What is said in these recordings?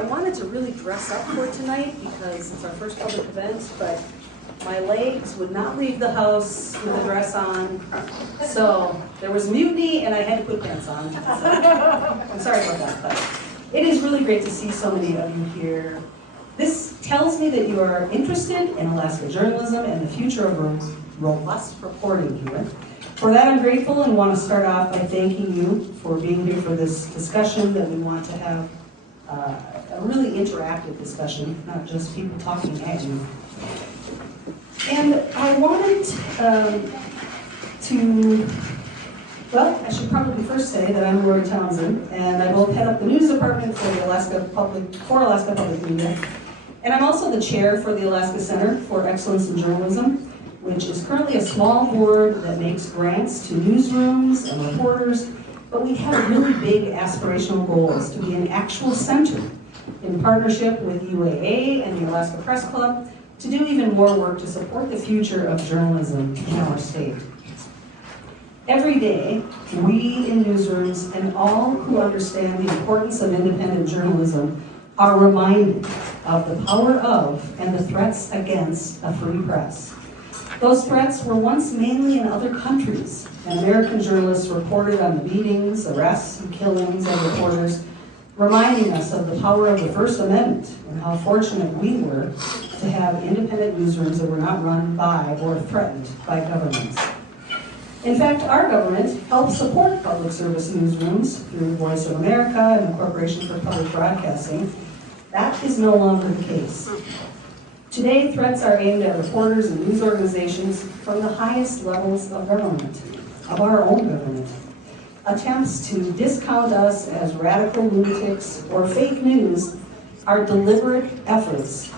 I wanted to really dress up for tonight because it's our first public event, but my legs would not leave the house with a dress on. So there was mutiny and I had to put pants on. I'm sorry about that, but it is really great to see so many of you here. This tells me that you are interested in Alaska journalism and the future of robust reporting here. For that, I'm grateful and want to start off by thanking you for being here for this discussion that we want to have a really interactive discussion, not just people talking at you. And I wanted I should probably first say that I'm Lori Townsend, and I both head up the news department for Alaska Public Media, and I'm also the chair for the Alaska Center for Excellence in Journalism, which is currently a small board that makes grants to newsrooms and reporters, but we have really big aspirational goals to be an actual center in partnership with UAA and the Alaska Press Club to do even more work to support the future of journalism in our state. Every day, we in newsrooms and all who understand the importance of independent journalism are reminded of the power of and the threats against a free press. Those threats were once mainly in other countries, and American journalists reported on the beatings, arrests, and killings of reporters, reminding us of the power of the First Amendment and how fortunate we were to have independent newsrooms that were not run by or threatened by governments. In fact, our government helps support public service newsrooms through Voice of America and the Corporation for Public Broadcasting. That is no longer the case. Today, threats are aimed at reporters and news organizations from the highest levels of government, of our own government. Attempts to discount us as radical lunatics or fake news are deliberate efforts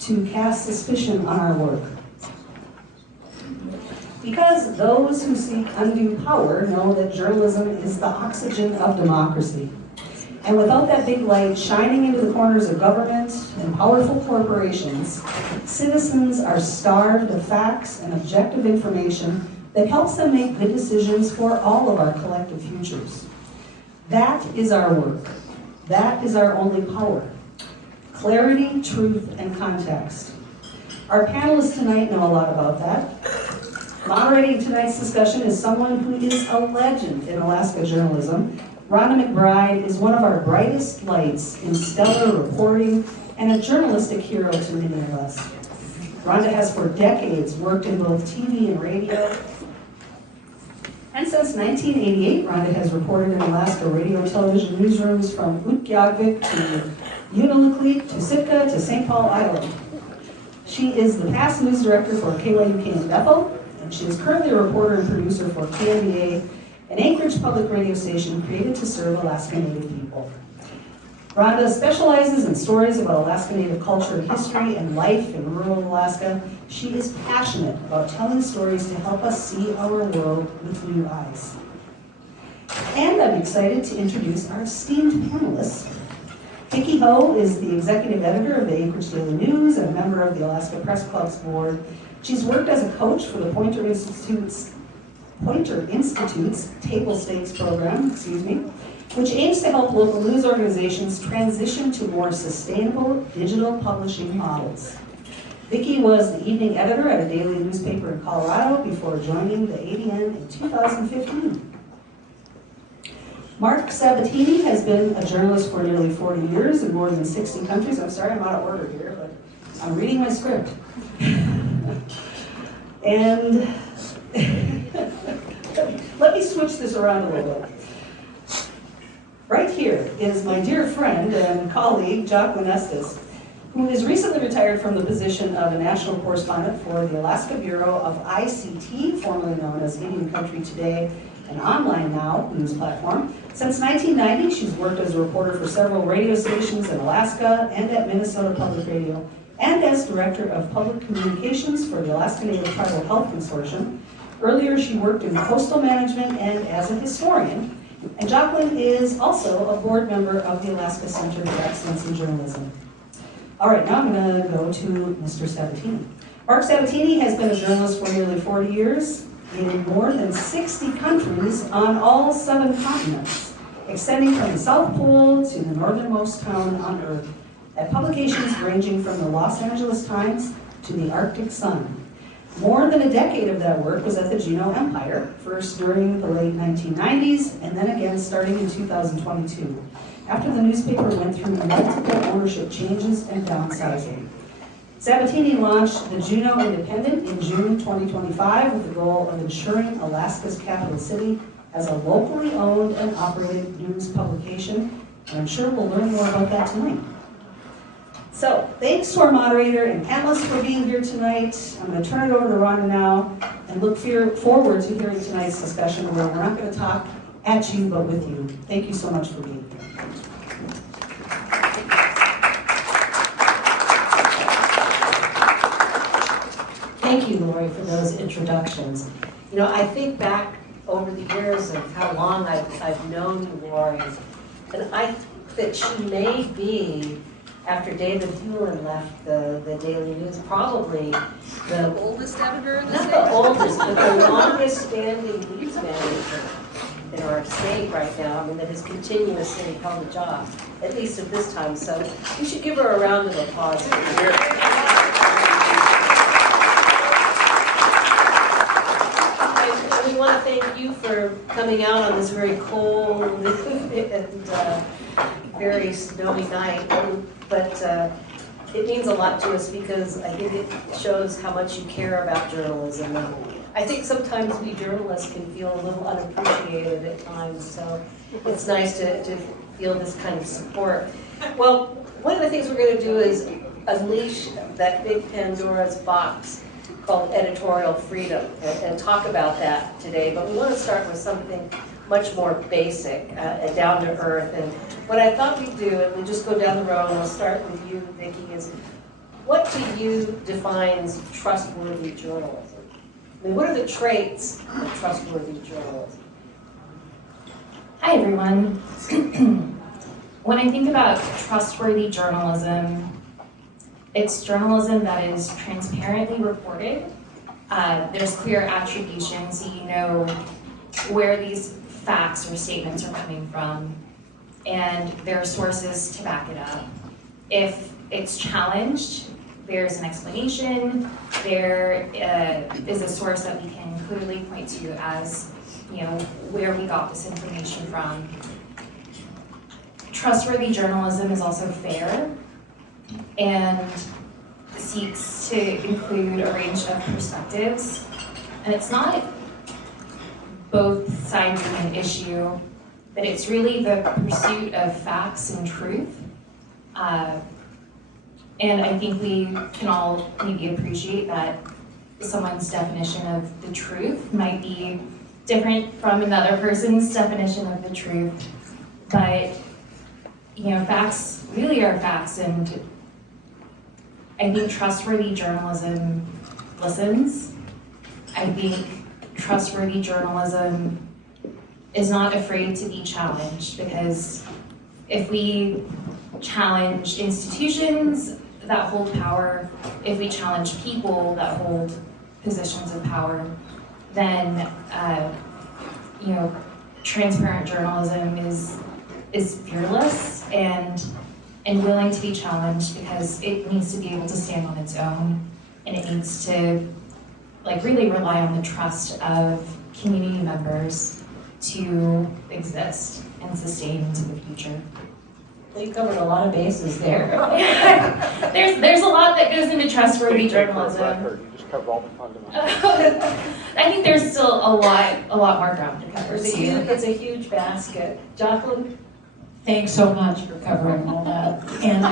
to cast suspicion on our work. Because those who seek undue power know that journalism is the oxygen of democracy. And without that big light shining into the corners of government and powerful corporations, citizens are starved of facts and objective information that helps them make good decisions for all of our collective futures. That is our work. That is our only power. Clarity, truth, and context. Our panelists tonight know a lot about that. Moderating tonight's discussion is someone who is a legend in Alaska journalism. Rhonda McBride is one of our brightest lights in stellar reporting and a journalistic hero to many of us. Rhonda has for decades worked in both TV and radio. And since 1988, Rhonda has reported in Alaska radio and television newsrooms from Utqiagvik to Juneau to Sitka to St. Paul Island. She is the past news director for KYUK in Bethel, and she is currently a reporter and producer for KNBA, an Anchorage public radio station created to serve Alaska Native people. Rhonda specializes in stories about Alaska Native culture and history and life in rural Alaska. She is passionate about telling stories to help us see our world with new eyes. And I'm excited to introduce our esteemed panelists. Vicky Ho is the executive editor of the Anchorage Daily News and a member of the Alaska Press Club's board. She's worked as a coach for the Pointer Institute's Table Stakes program, which aims to help local news organizations transition to more sustainable digital publishing models. Vicky was the evening editor at a daily newspaper in Colorado before joining the ADN in 2015. Mark Sabbatini has been a journalist for nearly 40 years in more than 60 countries. I'm sorry I'm out of order here, but I'm reading my script. And let me switch this around a little bit. Right here is my dear friend and colleague, Joaqlin Estus, who is recently retired from the position of a national correspondent for the Alaska Bureau of ICT, formerly known as Indian Country Today, an online now news platform. Since 1990, she's worked as a reporter for several radio stations in Alaska and at Minnesota Public Radio, and as Director of Public Communications for the Alaska Native Tribal Health Consortium. Earlier, she worked in coastal management and as a historian. And Joaqlin is also a board member of the Alaska Center for Excellence in Journalism. All right, now I'm going to go to Mr. Sabbatini. Mark Sabbatini has been a journalist for nearly 40 years in more than 60 countries on all 7 continents, extending from the South Pole to the northernmost town on Earth, at publications ranging from the Los Angeles Times to the Arctic Sun. More than a decade of that work was at the Juneau Empire, first during the late 1990s, and then again starting in 2022, after the newspaper went through multiple ownership changes and downsizing. Sabbatini launched the Juneau Independent in June 2025 with the goal of ensuring Alaska's capital city as a locally owned and operated news publication, and I'm sure we'll learn more about that tonight. So, thanks to our moderator and panelists for being here tonight. I'm going to turn it over to Rhonda now and look forward to hearing tonight's discussion where we're not going to talk at you, but with you. Thank you so much for being here. Thank you, Lori, for those introductions. You know, I think back over the years of how long I've known Lori, and I think that she may be, after David Hewlin left the Daily News, probably the oldest editor in the not state? the oldest, but the longest standing news manager in our state right now. I mean, that has continuously held a job, at least at this time. So we should give her a round of applause. And we want to thank you for coming out on this very cold and very snowy night. But it means a lot to us because I think it shows how much you care about journalism. And I think sometimes we journalists can feel a little unappreciated at times, so it's nice to feel this kind of support. Well, one of the things we're going to do is unleash that big Pandora's box called editorial freedom and talk about that today. But we want to start with something much more basic and down to earth. And what I thought we'd do, and we'll just go down the road, and I'll start with you, Vicky, is what to you defines trustworthy journalism? I mean, what are the traits of trustworthy journalism? Hi, everyone. When I think about trustworthy journalism, it's journalism that is transparently reported. There's clear attribution, so you know where these facts or statements are coming from, and there are sources to back it up. If it's challenged, there's an explanation, there is a source that we can clearly point to as, you know, where we got this information from. Trustworthy journalism is also fair and seeks to include a range of perspectives, and it's not both sides of an issue, but it's really the pursuit of facts and truth. And I think we can all maybe appreciate that someone's definition of the truth might be different from another person's definition of the truth. But, you know, facts really are facts, and I think trustworthy journalism listens. I think trustworthy journalism is not afraid to be challenged, because if we challenge institutions that hold power, if we challenge people that hold positions of power, then you know, transparent journalism is fearless and willing to be challenged, because it needs to be able to stand on its own, and it needs to really rely on the trust of community members to exist and sustain into the future. Well, you covered a lot of bases there. There's a lot that goes into trustworthy journalism. You just covered all the fundamentals. I think there's still a lot more ground to cover. It's a huge basket. Joaqlin? Thanks so much for covering all that. And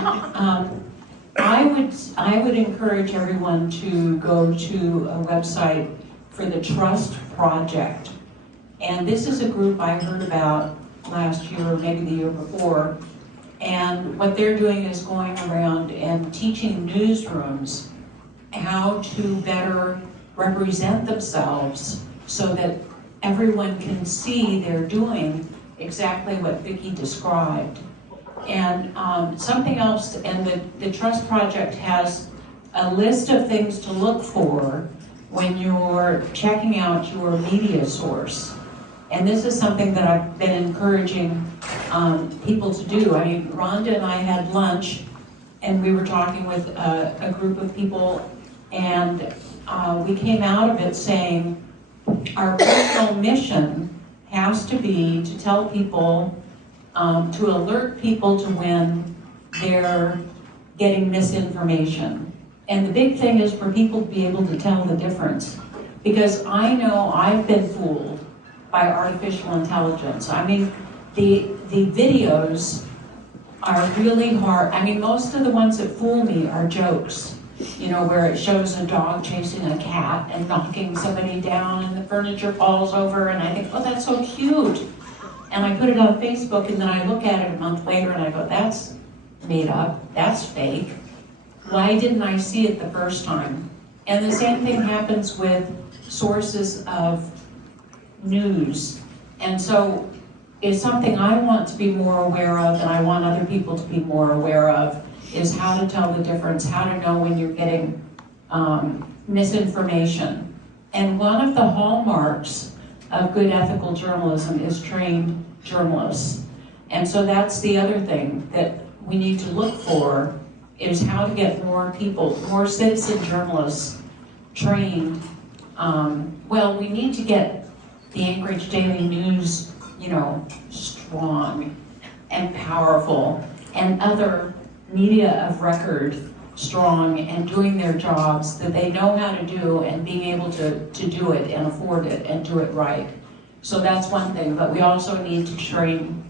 I would encourage everyone to go to a website for the Trust Project. And this is a group I heard about last year, or maybe the year before. And what they're doing is going around and teaching newsrooms how to better represent themselves so that everyone can see they're doing exactly what Vicky described. And something else, and the Trust Project has a list of things to look for when you're checking out your media source. And this is something that I've been encouraging people to do. I mean, Rhonda and I had lunch, and we were talking with a group of people, and we came out of it saying our personal mission has to be to tell people, to alert people to when they're getting misinformation. And the big thing is for people to be able to tell the difference. Because I know I've been fooled by artificial intelligence. I mean, the videos are really hard. I mean, most of the ones that fool me are jokes. You know, where it shows a dog chasing a cat and knocking somebody down and the furniture falls over, and I think, oh, that's so cute. And I put it on Facebook, and then I look at it a month later and I go, that's made up, that's fake. Why didn't I see it the first time? And the same thing happens with sources of news. And so it's something I want to be more aware of, and I want other people to be more aware of, is how to tell the difference, how to know when you're getting misinformation. And one of the hallmarks of good ethical journalism is trained journalists. And so that's the other thing that we need to look for, is how to get more people, more citizen journalists trained. Well, we need to get the Anchorage Daily News, you know, strong and powerful, and other media of record strong and doing their jobs that they know how to do, and being able to do it and afford it and do it right. So that's one thing, but we also need to train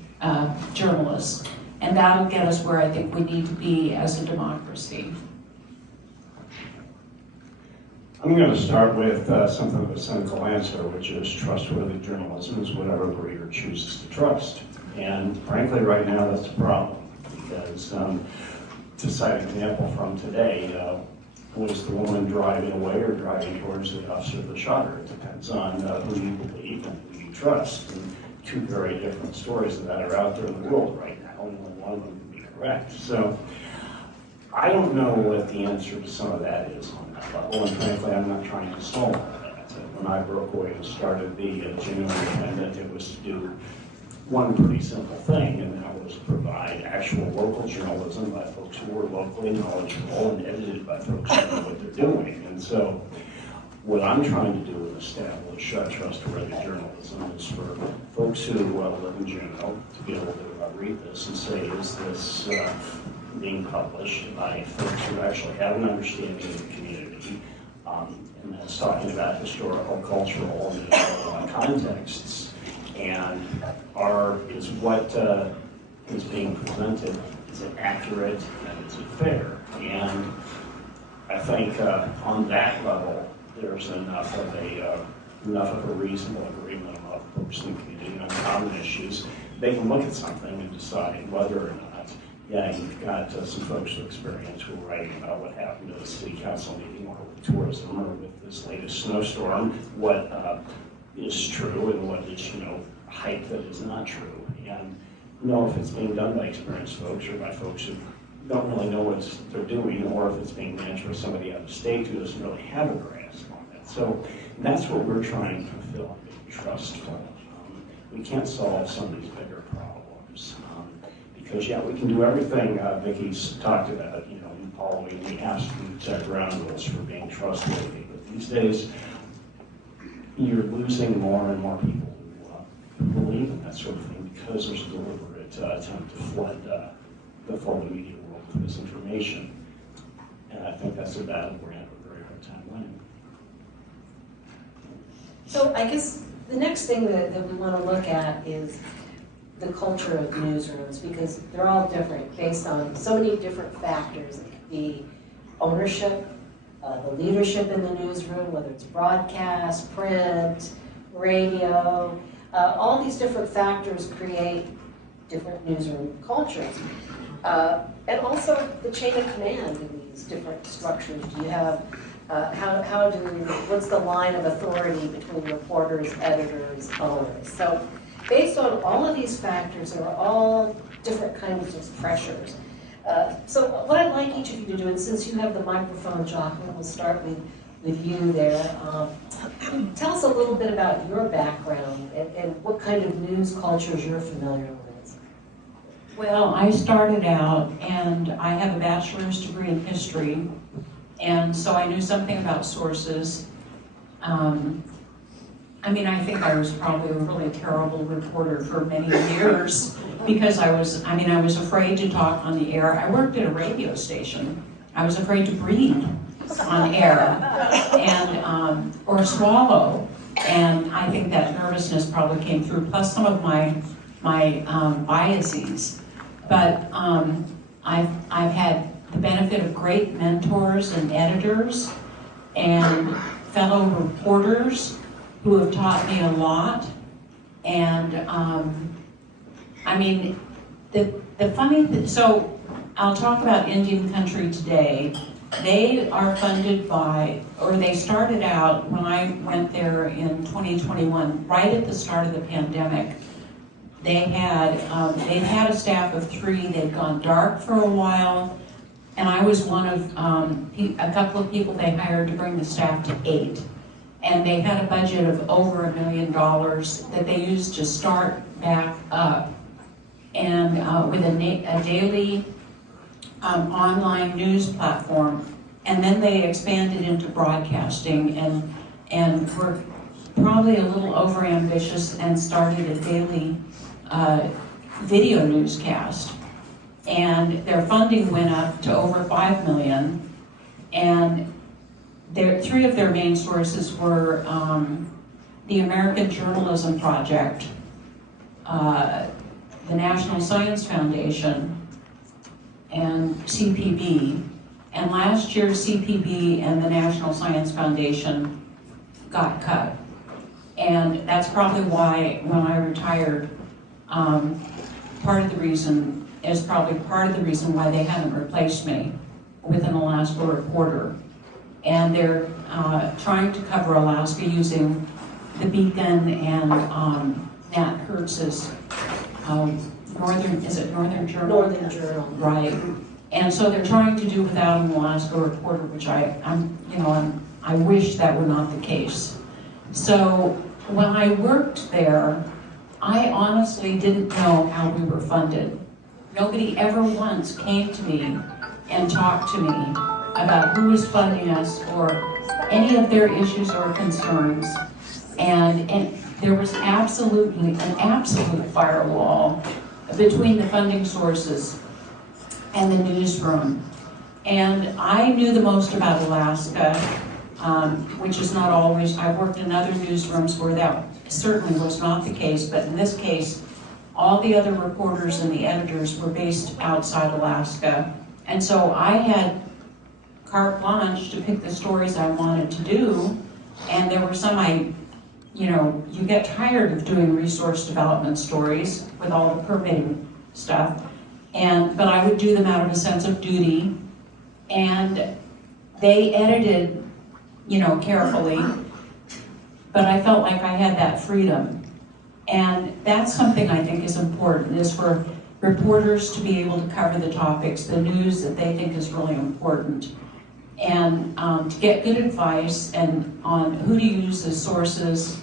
journalists, and that'll get us where I think we need to be as a democracy. I'm going to start with something of a cynical answer, which is trustworthy journalism is whatever the reader chooses to trust. And frankly, right now, that's a problem, because to cite an example from today, was the woman driving away or driving towards the officer that shot her? It depends on who you believe and who you trust. And two very different stories of that are out there in the world right now, and only one of them can be correct. So I don't know what the answer to some of that is on that level, and frankly, I'm not trying to solve that. When I broke away and started the Juneau Independent, it was to do one pretty simple thing, and that was provide actual local journalism by folks who were locally knowledgeable and edited by folks who know what they're doing. And so what I'm trying to do is establish trustworthy journalism is for folks who live in Juneau to be able to read this and say, is this being published by folks who actually have an understanding of the community, and that's talking about historical, cultural, and contexts. And is what is being presented, is it accurate and is it fair? And I think on that level, there's enough of a reasonable agreement among folks in the community on common issues. They can look at something and decide whether or not, yeah, you've got some folks with experience who are writing about what happened at a city council meeting or with tourism or with this latest snowstorm, what is true and what is, hype that is not true. And know if it's being done by experienced folks or by folks who don't really know what they're doing, or if it's being managed by somebody out of state who doesn't really have a grasp on it. So that's what we're trying to fulfill and be trustful. We can't solve some of these bigger problems. Because yeah, we can do everything Vicky's talked about, following the absolute ground rules for being trustworthy. But these days, you're losing more and more people who believe in that sort of thing because there's a deliberate attempt to flood the full media world with misinformation. And I think that's a battle we're going to have a very hard time winning. So I guess the next thing that we want to look at is the culture of newsrooms, because they're all different based on so many different factors. It could be ownership, the leadership in the newsroom, whether it's broadcast, print, radio, all these different factors create different newsroom cultures. And also the chain of command in these different structures. Do you have, what's the line of authority between reporters, editors, owners? So based on all of these factors, there are all different kinds of pressures. So what I'd like each of you to do, and since you have the microphone, Joaqlin, we'll start with you there. Tell us a little bit about your background and what kind of news cultures you're familiar with. Well, I started out, and I have a bachelor's degree in history, and so I knew something about sources. I think I was probably a really terrible reporter for many years because I was afraid to talk on the air. I worked at a radio station. I was afraid to breathe on air and or swallow, and I think that nervousness probably came through. Plus some of my biases, but I've had the benefit of great mentors and editors and fellow reporters who have taught me a lot. And the funny thing, so I'll talk about Indian Country Today. They are funded by, or they started out when I went there in 2021, right at the start of the pandemic. They'd had a staff of 3. They'd gone dark for a while, and I was one of a couple of people they hired to bring the staff to 8. And they had a budget of over $1 million that they used to start back up, and with a daily online news platform. And then they expanded into broadcasting and were probably a little overambitious and started a daily video newscast. And their funding went up to over $5 million. And 3 of their main sources were the American Journalism Project, the National Science Foundation, and CPB. And last year, CPB and the National Science Foundation got cut. And that's probably why, when I retired, part of the reason why they haven't replaced me with an Alaska reporter. And they're trying to cover Alaska using the Beacon and Nat Hertz's Northern Journal? Northern Journal. Right. And so they're trying to do without an Alaska reporter, which I wish that were not the case. So when I worked there, I honestly didn't know how we were funded. Nobody ever once came to me and talked to me about who was funding us or any of their issues or concerns. And there was absolutely an absolute firewall between the funding sources and the newsroom. And I knew the most about Alaska, which is not always. I worked in other newsrooms where that certainly was not the case, but in this case, all the other reporters and the editors were based outside Alaska. And so I had carte blanche to pick the stories I wanted to do, and there were some you get tired of doing resource development stories with all the permitting stuff, but I would do them out of a sense of duty, and they edited, carefully, but I felt like I had that freedom. And that's something I think is important, is for reporters to be able to cover the topics, the news that they think is really important, and to get good advice and on who to use as sources,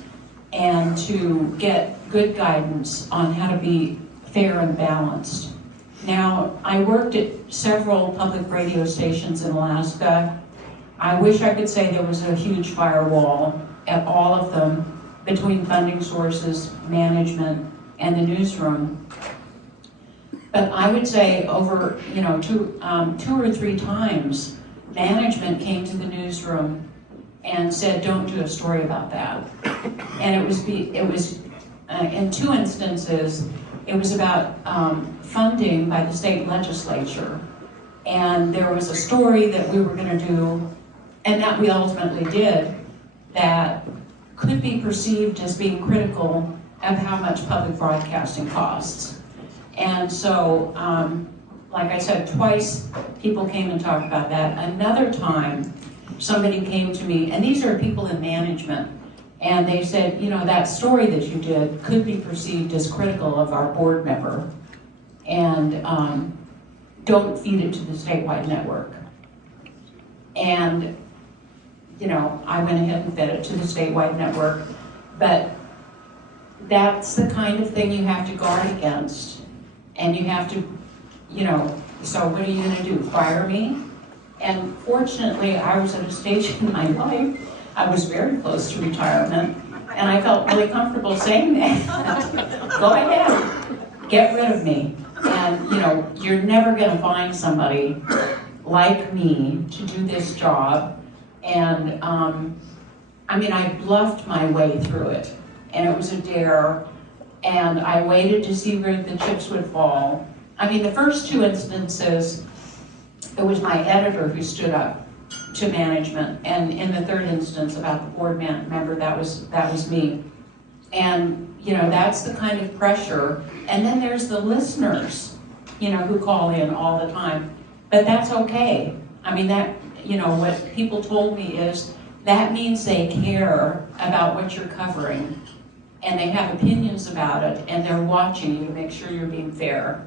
and to get good guidance on how to be fair and balanced. Now, I worked at several public radio stations in Alaska. I wish I could say there was a huge firewall at all of them between funding sources, management, and the newsroom. But I would say over, 2 or 3 times, management came to the newsroom and said, "Don't do a story about that." And it was in 2 instances, it was about funding by the state legislature. And there was a story that we were going to do, and that we ultimately did, that could be perceived as being critical of how much public broadcasting costs. And so, like I said, twice people came and talked about that. Another time, somebody came to me, and these are people in management, and they said, that story that you did could be perceived as critical of our board member, and don't feed it to the statewide network. And, I went ahead and fed it to the statewide network, but that's the kind of thing you have to guard against. And you have to, so what are you gonna do, fire me? And fortunately, I was at a stage in my life, I was very close to retirement, and I felt really comfortable saying that. Go ahead, get rid of me. And you're never gonna find somebody like me to do this job. And I bluffed my way through it, and it was a dare, and I waited to see where the chips would fall. The first two instances, it was my editor who stood up to management, and in the third instance about the board member, that was me. And that's the kind of pressure. And then there's the listeners, who call in all the time. But that's okay. What people told me is that means they care about what you're covering, and they have opinions about it, and they're watching you to make sure you're being fair.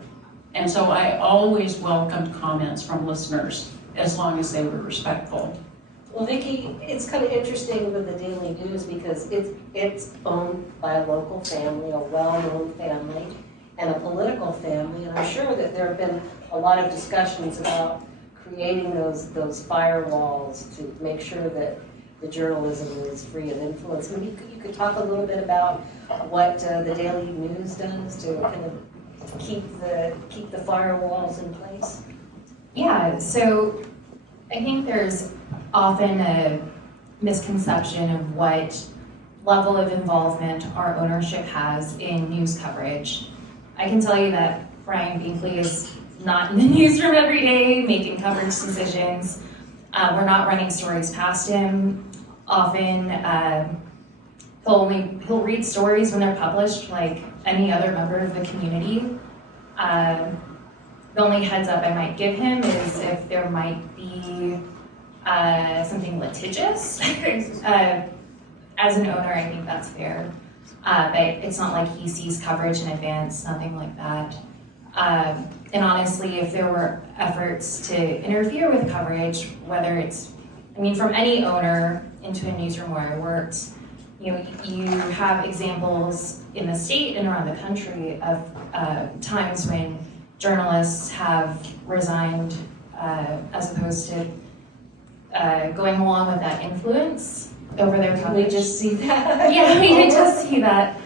And so I always welcomed comments from listeners, as long as they were respectful. Well, Vicky, it's kind of interesting with the Daily News because it's owned by a local family, a well-known family, and a political family, and I'm sure that there have been a lot of discussions about creating those firewalls to make sure that the journalism is free of influence. Maybe you could talk a little bit about what the Daily News does to kind of keep the firewalls in place. Yeah, so I think there's often a misconception of what level of involvement our ownership has in news coverage. I can tell you that Brian Binkley is not in the newsroom every day making coverage decisions. We're not running stories past him. Often he'll read stories when they're published like any other member of the community. The only heads up I might give him is if there might be something litigious. As an owner, I think that's fair. But it's not like he sees coverage in advance, nothing like that. And honestly, if there were efforts to interfere with coverage, whether it's, from any owner into a newsroom where I worked, you have examples in the state and around the country of times when journalists have resigned as opposed to going along with that influence over their coverage. We just see that. Yeah, we did just see that.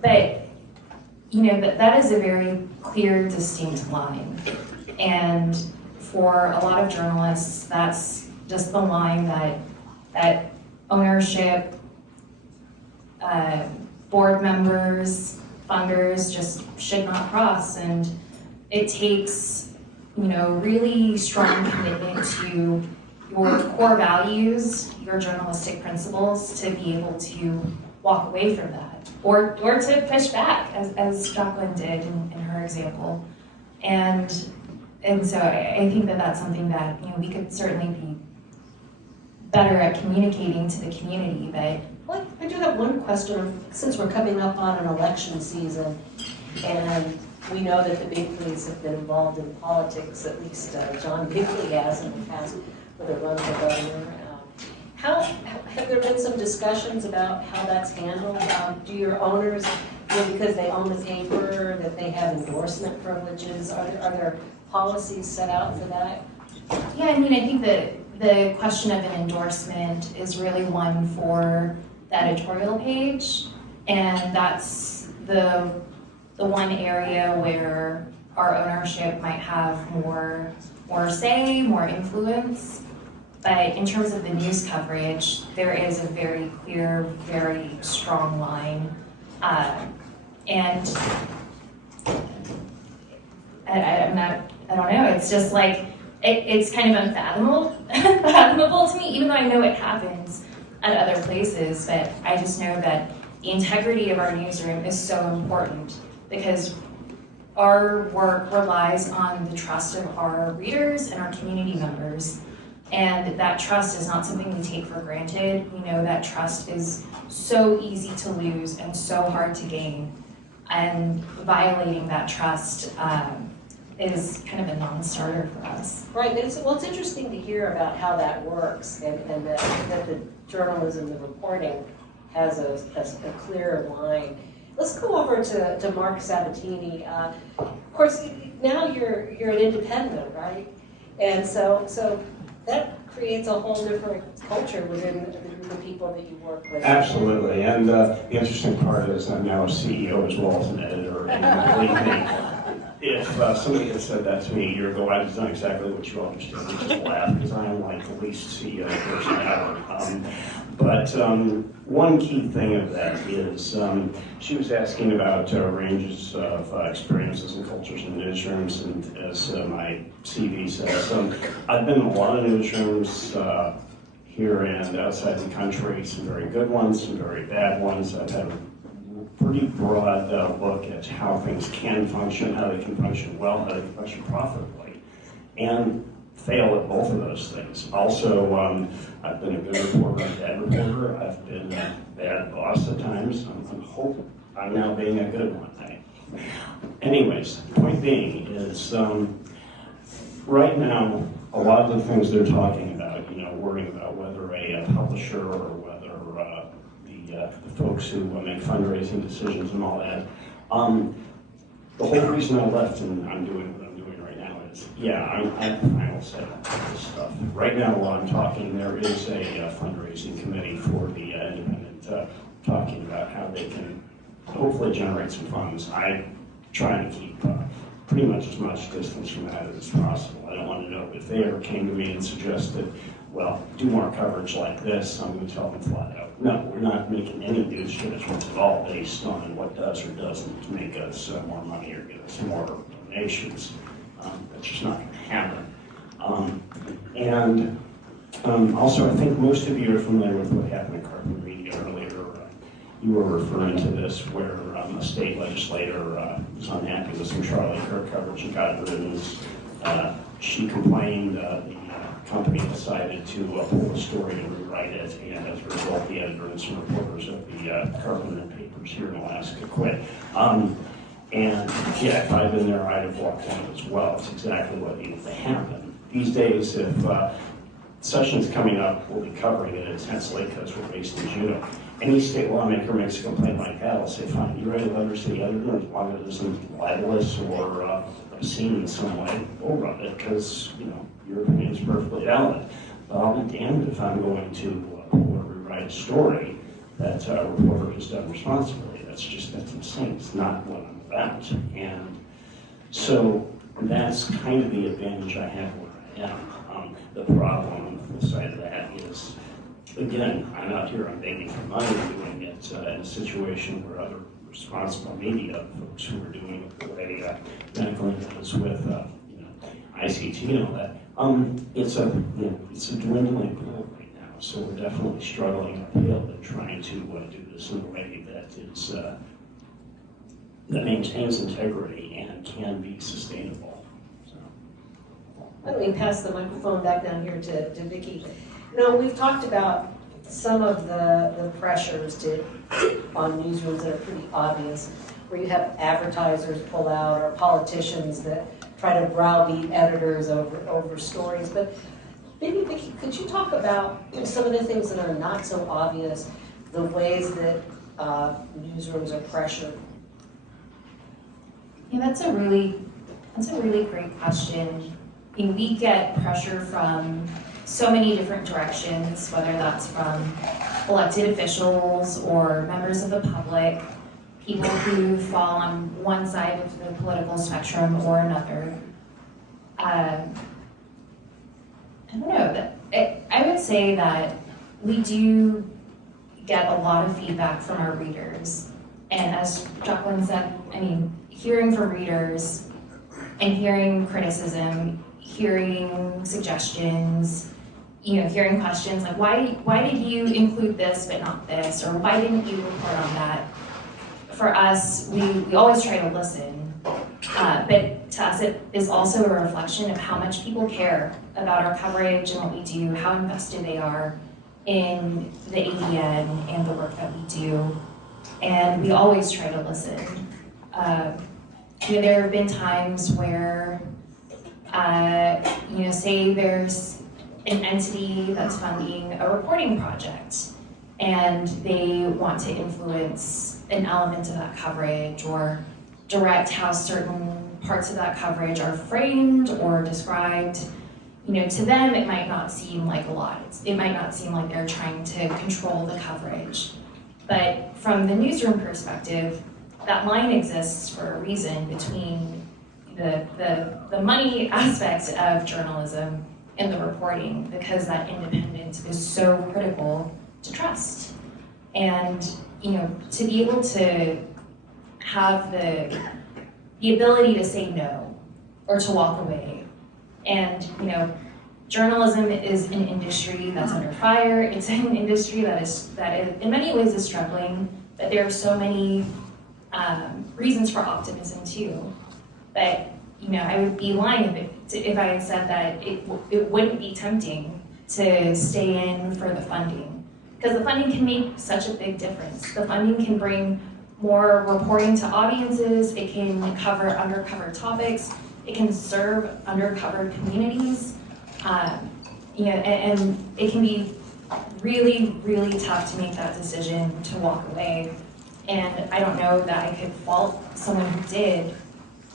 But that is a very clear, distinct line. And for a lot of journalists, that's just the line that ownership, board members, funders just should not cross. And it takes, really strong commitment to your core values, your journalistic principles, to be able to walk away from that, or to push back, as Joaqlin did in her example. And so I think that that's something that we could certainly be better at communicating to the community. But Well, I do have one question, since we're coming up on an election season, and we know that the Binkleys have been involved in politics, at least John Binkley has in the past with a run for governor. Have there been some discussions about how that's handled? Do your owners, because they own the paper, that they have endorsement privileges? Are there policies set out for that? yeah, I think that the question of an endorsement is really one for the editorial page, and that's the one area where our ownership might have more say, more influence. But in terms of the news coverage, there is a very clear, very strong line. And I don't know, it's just like, it's kind of unfathomable to me, even though I know it happens at other places. But I just know that the integrity of our newsroom is so important, because our work relies on the trust of our readers and our community members. And that trust is not something we take for granted. We know that trust is so easy to lose and so hard to gain. And violating that trust is kind of a non-starter for us. Right, it's interesting to hear about how that works, and that the journalism, the reporting, has a clear line. Let's go over to Mark Sabbatini. Of course, now you're an independent, right? And so that creates a whole different culture within the group of people that you work with. Absolutely, and the interesting part is I'm now a CEO as well as an editor, and believe me, if somebody had said that to me a year ago, I'd have done exactly what you all just did, which is laugh, because I am like the least CEO person ever. But one key thing of that is she was asking about ranges of experiences and cultures in newsrooms, and as my CV says, I've been in a lot of newsrooms here and outside the country, some very good ones, some very bad ones. I've had a pretty broad look at how things can function, how they can function well, how they can function profitably, and fail at both of those things. Also, I've been a good reporter, a bad reporter. I've been a bad boss at times. I'm hoping I'm now being a good one. Anyways, the point being is, right now, a lot of the things they're talking about, worrying about whether a publisher or whether the folks who make fundraising decisions and all that, the whole reason I left and I'm doing what I'm doing right now is, I'm at the final say on this stuff. Right now, while I'm talking, there is a fundraising committee for the independent talking about how they can hopefully generate some funds. I'm trying to keep pretty much as much distance from that as possible. I don't want to know if they ever came to me and suggested, well, do more coverage like this, I'm going to tell them flat out. No, we're not making any news judgments at all based on what does or doesn't make us more money or get us more donations. That's just not going to happen. Also, I think most of you are familiar with what happened in Carpenter Media earlier. You were referring to this where a state legislator was unhappy with some Charlie Kirk coverage and got rid of news. She complained, the company decided to pull the story and rewrite it, and as a result, the editor and some reporters of the Carpenter papers here in Alaska quit. If I'd been there, I'd have walked out as well. It's exactly what needed to happen. These days, if sessions coming up, we'll be covering it intensely because we're based in Juneau. Any state lawmaker makes a complaint like that, I'll say, fine, you write a letter to the editor, as long as it isn't libelous or obscene in some way, we'll run it, because, your opinion is perfectly valid. But I'll be damned if I'm going to pull or rewrite a story that a reporter has done responsibly. That's insane. It's not what I'm about. And so that's kind of the advantage I have where I am. The problem on the flip side of that is, again, I'm out here, I'm begging for money, doing it in a situation where other responsible media folks who are doing it the way medical is with ICT and all that, it's a dwindling pool right now. So we're definitely struggling uphill and trying to do this in a way that is that maintains integrity and can be sustainable. So. Let me pass the microphone back down here to Vicky. We've talked about some of the pressures on newsrooms that are pretty obvious, where you have advertisers pull out or politicians that try to browbeat editors over stories. But maybe, Vicky, could you talk about some of the things that are not so obvious, the ways that newsrooms are pressured? Yeah, that's a really great question. We get pressure from so many different directions, whether that's from elected officials or members of the public, people who fall on one side of the political spectrum or another. I don't know, I would say that we do get a lot of feedback from our readers. And as Joaqlin said, hearing from readers and hearing criticism, hearing suggestions, hearing questions like, why did you include this but not this? Or why didn't you report on that? For us, we always try to listen. But to us, it is also a reflection of how much people care about our coverage and what we do, how invested they are in the ADN and the work that we do. And we always try to listen. There have been times where, say there's an entity that's funding a reporting project, and they want to influence an element of that coverage or direct how certain parts of that coverage are framed or described. To them, it might not seem like a lot. It might not seem like they're trying to control the coverage. But from the newsroom perspective, that line exists for a reason between the money aspect of journalism and the reporting, because that independence is so critical to trust. And to be able to have the ability to say no or to walk away. And journalism is an industry that's under fire. It's an industry that is in many ways is struggling, but there are so many reasons for optimism too. But I would be lying if I had said that it wouldn't be tempting to stay in for the funding, because the funding can make such a big difference. The funding can bring more reporting to audiences. It can cover undercover topics. It can serve undercover communities. And it can be really, really tough to make that decision to walk away. And I don't know that I could fault someone who did.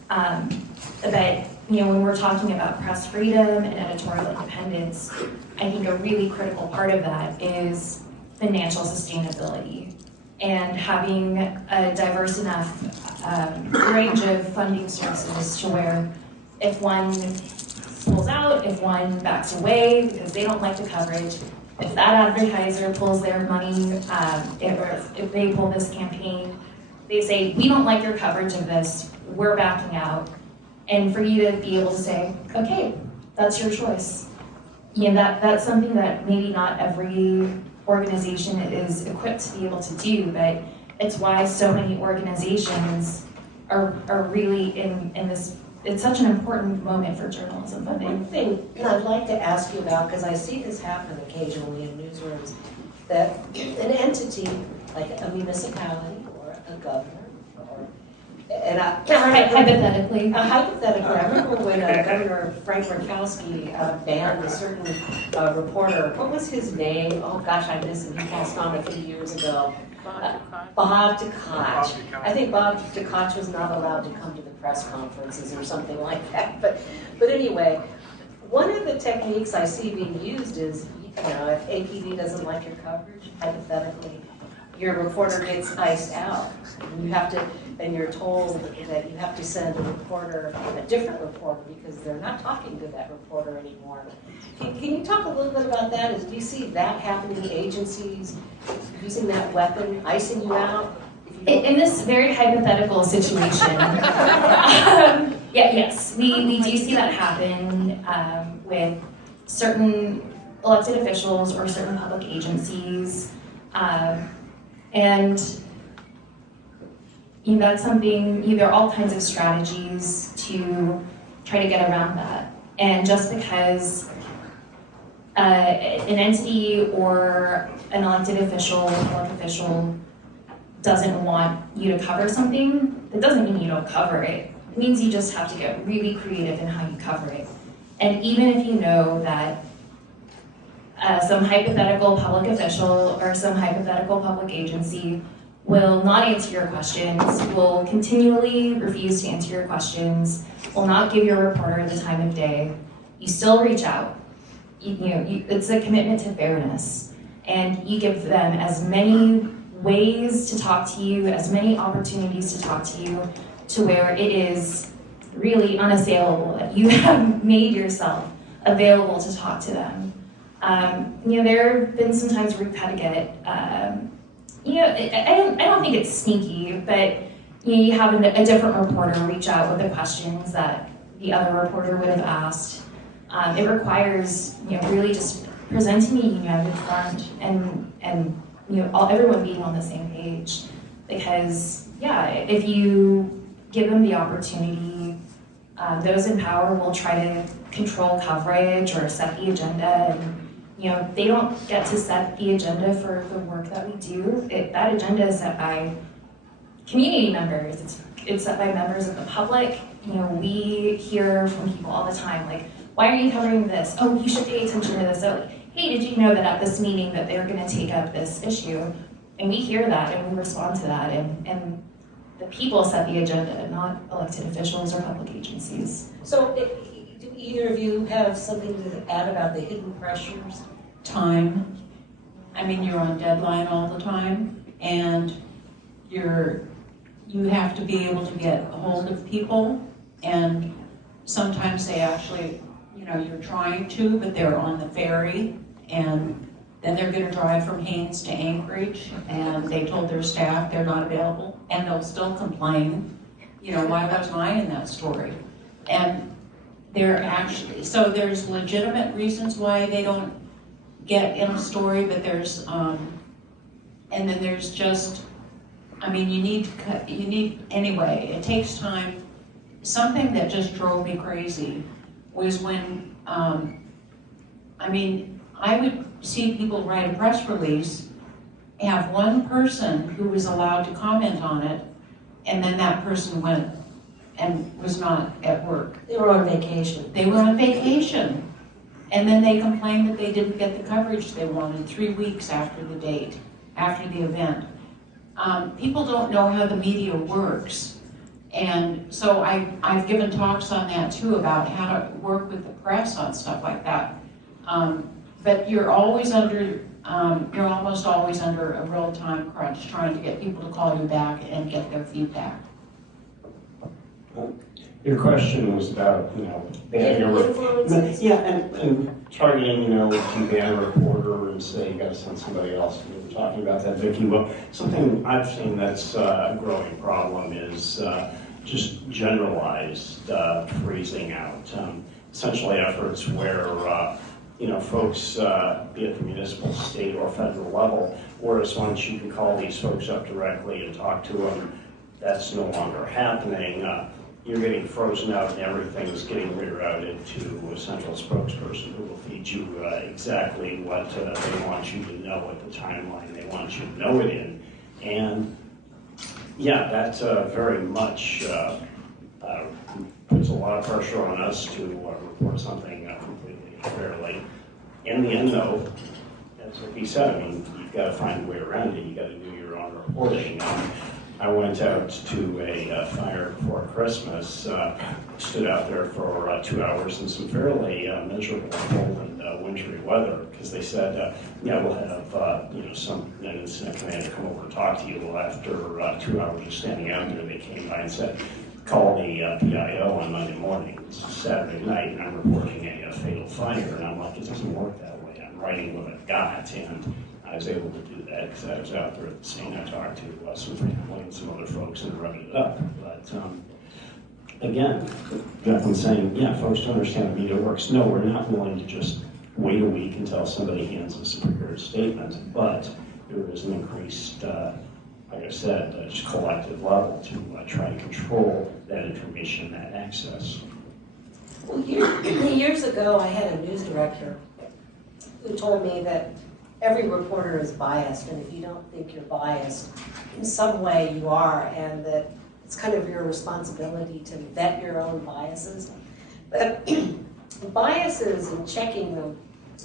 But when we're talking about press freedom and editorial independence, I think a really critical part of that is financial sustainability and having a diverse enough range of funding sources to where if one pulls out, if one backs away because they don't like the coverage, if that advertiser pulls their money, if they pull this campaign, they say, we don't like your coverage of this, we're backing out. And for you to be able to say, okay, that's your choice. That's something that maybe not every organization is equipped to be able to do, but it's why so many organizations are really in this. It's such an important moment for journalism funding. One thing I'd like to ask you about, because I see this happen occasionally in newsrooms, that an entity like a municipality or a governor, Hypothetically. Hypothetically, I remember when Governor Frank Murkowski banned a certain reporter. What was his name? Oh gosh, I miss him. He passed on a few years ago. Bob DeKotch. I think Bob DeKotch was not allowed to come to the press conferences or something like that. But anyway, one of the techniques I see being used is, if APD doesn't like your coverage, hypothetically, your reporter gets iced out. And you're told that you have to send a different reporter, because they're not talking to that reporter anymore. Can you talk a little bit about that? Do you see that happening in agencies, using that weapon, icing you out? In this very hypothetical situation, yes, we do see that happen with certain elected officials or certain public agencies, and that's something. There are all kinds of strategies to try to get around that, and just because an entity or an elected official, public official, doesn't want you to cover something, that doesn't mean you don't cover it. It means you just have to get really creative in how you cover it. And even if you know that some hypothetical public official or some hypothetical public agency will not answer your questions, will continually refuse to answer your questions, will not give your reporter the time of day, you still reach out. It's a commitment to fairness. And you give them as many ways to talk to you, as many opportunities to talk to you, to where it is really unassailable that you have made yourself available to talk to them. There have been some times where we've had to get, I don't think it's sneaky, but you have a different reporter reach out with the questions that the other reporter would have asked. It requires, really just presenting a united front and everyone being on the same page. Because, if you give them the opportunity, those in power will try to control coverage or set the agenda. And, they don't get to set the agenda for the work that we do. That agenda is set by community members. It's set by members of the public. We hear from people all the time, like, why are you covering this? Oh, you should pay attention to this. Oh, hey, did you know that at this meeting that they're gonna take up this issue? And we hear that and we respond to that, and the people set the agenda, not elected officials or public agencies. So, do either of you have something to add about the hidden pressures? Time. I mean, you're on deadline all the time, and you have to be able to get a hold of people, and sometimes they actually, you're trying to, but they're on the ferry, and then they're gonna drive from Haines to Anchorage, and they told their staff they're not available, and they'll still complain, why wasn't I in that story? And they're actually, so there's legitimate reasons why they don't get in a story, but there's, and then there's just, you need, anyway, it takes time. Something that just drove me crazy was when, I would see people write a press release, have one person who was allowed to comment on it, and then that person went and was not at work. They were on vacation. They were on vacation. And then they complained that they didn't get the coverage they wanted 3 weeks after the date, after the event. People don't know how the media works. And so I've given talks on that too, about how to work with the press on stuff like that. But you're always under, you're almost always under a real time crunch trying to get people to call you back and get their feedback. Your question was about, banning Influences. yeah, and targeting, you can ban a reporter and say you got to send somebody else. We were talking about that, Vicky. Well, something I've seen that's a growing problem is just generalized freezing out. Essentially, efforts where folks, be it the municipal, state, or federal level, whereas once you can call these folks up directly and talk to them, that's no longer happening. You're getting frozen out and everything is getting rerouted to a central spokesperson who will feed you exactly what they want you to know at the timeline they want you to know it in. And yeah, that very much puts a lot of pressure on us to report something completely fairly. In the end though, as Vicky said, you've got to find a way around it. You've got to do your own reporting. I went out to a fire before Christmas, stood out there for 2 hours in some fairly miserable cold and wintry weather, because they said, yeah, we'll have an incident commander come over and talk to you. Well, after 2 hours of standing out there, they came by and said, call the PIO on Monday morning. It's Saturday night, and I'm reporting a fatal fire, and I'm like, it doesn't work that way. I'm writing what I've got, and I was able to do that because I was out there at the scene. I talked to some family and some other folks and wrote it up. But again, Joaqlin saying, yeah, folks don't understand the media works. No, we're not willing to just wait a week until somebody hands us a prepared statement, but there is an increased, like I said, just collective level to try to control that information, that access. Well, years ago, I had a news director who told me that every reporter is biased, and if you don't think you're biased, in some way you are, and that it's kind of your responsibility to vet your own biases. But biases and checking them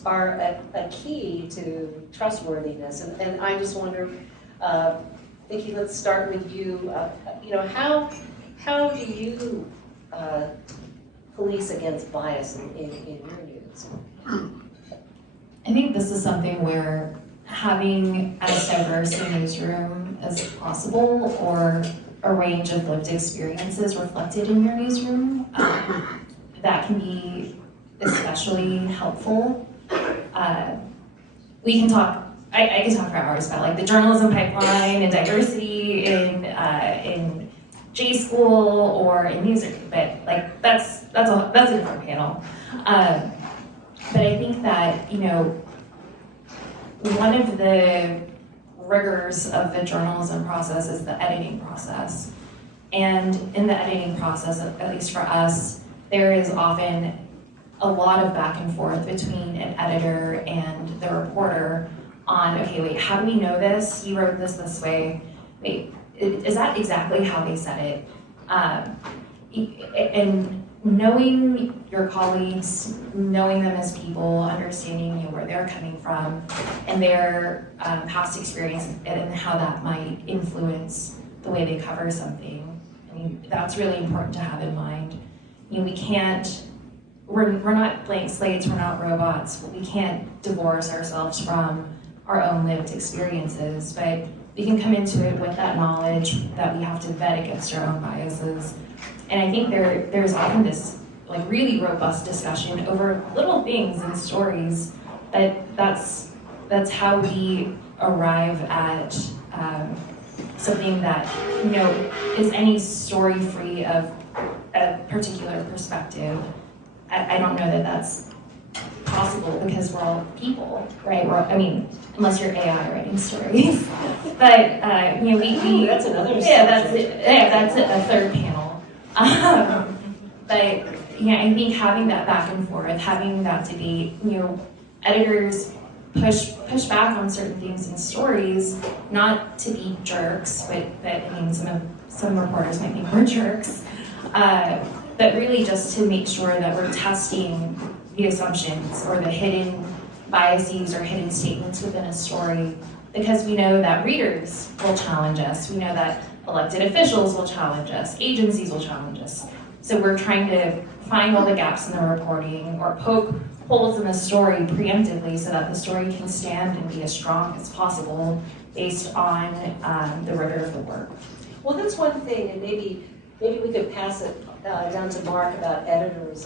are a key to trustworthiness, and I just wonder, Vicky, let's start with you. How do you police against bias in your news? I think this is something where having as diverse a newsroom as possible, or a range of lived experiences reflected in your newsroom, that can be especially helpful. We can talk, I can talk for hours about like the journalism pipeline and diversity in J school or in music, but like that's a different panel. But I think that, one of the rigors of the journalism process is the editing process. And in the editing process, at least for us, there is often a lot of back and forth between an editor and the reporter on, okay, wait, how do we know this? You wrote this way. Wait, is that exactly how they said it? And knowing your colleagues, knowing them as people, understanding where they're coming from and their past experience and how that might influence the way they cover something. I mean, that's really important to have in mind. We can't, we're not blank slates, we're not robots. We can't divorce ourselves from our own lived experiences, but we can come into it with that knowledge that we have to vet against our own biases. And I think there's often this like really robust discussion over little things and stories, but that's how we arrive at something that is any story free of a particular perspective. I don't know that that's possible because we're all people, right? Unless you're AI writing stories, but That's another that's subject. that's a third panel. But yeah, I think having that back and forth, having that debate, editors push back on certain things in stories, not to be jerks, but some reporters might think we're jerks, but really just to make sure that we're testing the assumptions or the hidden biases or hidden statements within a story, because we know that readers will challenge us, we know that elected officials will challenge us, agencies will challenge us. So we're trying to find all the gaps in the reporting or poke holes in the story preemptively so that the story can stand and be as strong as possible based on the rigor of the work. Well, that's one thing, and maybe we could pass it down to Mark about editors.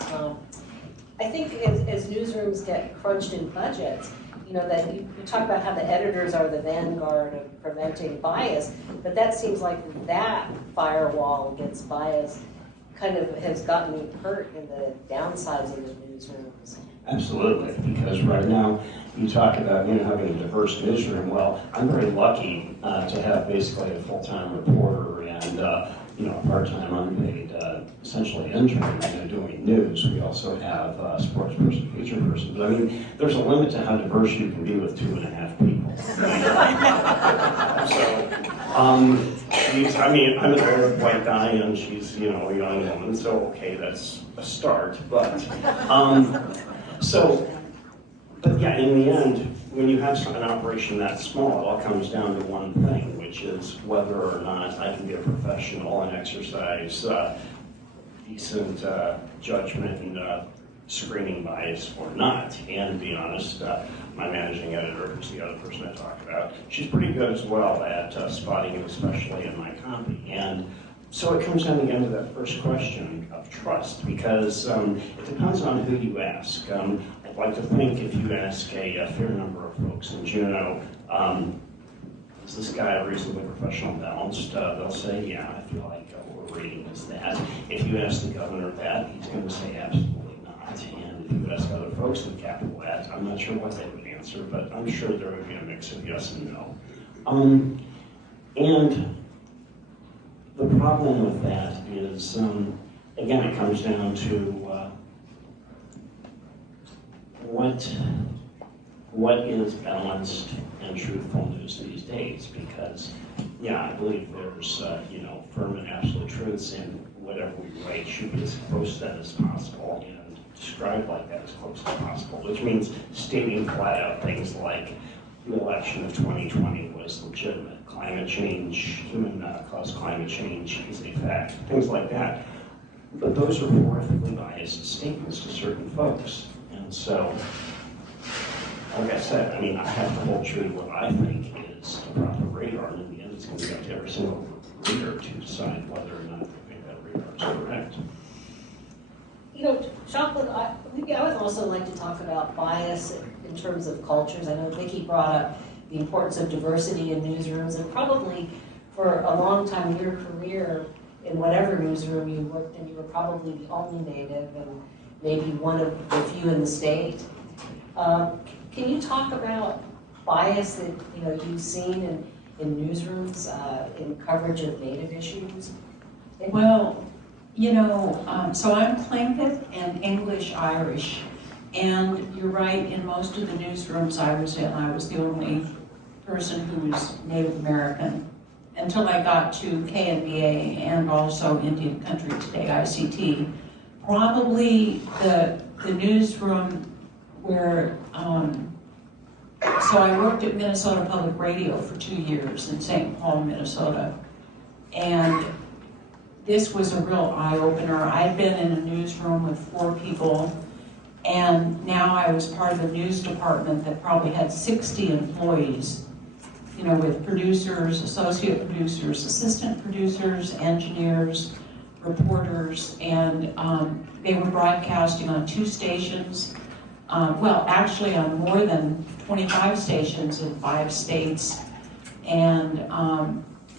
I think as newsrooms get crunched in budgets, that you talk about how the editors are the vanguard of preventing bias, but that seems like that firewall against bias kind of has gotten me hurt in the downsizing of newsrooms. Absolutely, because right now you talk about having a diverse newsroom. Well, I'm very lucky to have basically a full-time reporter and a part-time unpaid, essentially intern doing news. We also have a sports person, feature person. But there's a limit to how diverse you can be with 2.5 people. So, I'm an old white guy and she's, a young woman, so okay, that's a start. But yeah, in the end, when you have an operation that small, it all comes down to one thing, which is whether or not I can be a professional and exercise decent judgment and screening bias or not. And to be honest, my managing editor, who's the other person I talked about, she's pretty good as well at spotting it, especially in my copy. And so it comes down again to that first question of trust, because it depends on who you ask. I'd like to think if you ask a fair number of folks in Juneau, is this guy reasonably professional and balanced? They'll say, yeah, I feel like we're rating is that. If you ask the governor that, he's going to say absolutely not. And if you ask other folks in the capital that, I'm not sure what they would answer, but I'm sure there would be a mix of yes and no. And the problem with that is, again, it comes down to what is balanced and truthful news these days, because, yeah, I believe there's, firm and absolute truths in whatever we write should be as close to that as possible and described like that as close as possible, which means stating flat out things like the election of 2020 was legitimate, climate change, human-caused climate change is a fact, things like that. But those are horrifically biased statements to certain folks. And so, like I said, I have to hold true to what I think is a proper radar, and in the end it's going to be up to every single reader to decide whether or not they think that radar is correct. Joaqlin, I would also like to talk about bias in terms of cultures. I know Vicky brought up the importance of diversity in newsrooms, and probably for a long time in your career, in whatever newsroom you worked in, you were probably the only native and maybe one of the few in the state. Can you talk about bias that you've seen in newsrooms in coverage of Native issues? Well, so I'm Tlingit and English-Irish, and you're right, in most of the newsrooms I was in, I was the only person who was Native American until I got to KNBA and also Indian Country Today, ICT, probably the newsroom where, so I worked at Minnesota Public Radio for 2 years in St. Paul, Minnesota. And this was a real eye-opener. I'd been in a newsroom with 4 people, and now I was part of a news department that probably had 60 employees, you know, with producers, associate producers, assistant producers, engineers, reporters, and they were broadcasting on 2 stations, well, actually on more than 25 stations in 5 states, and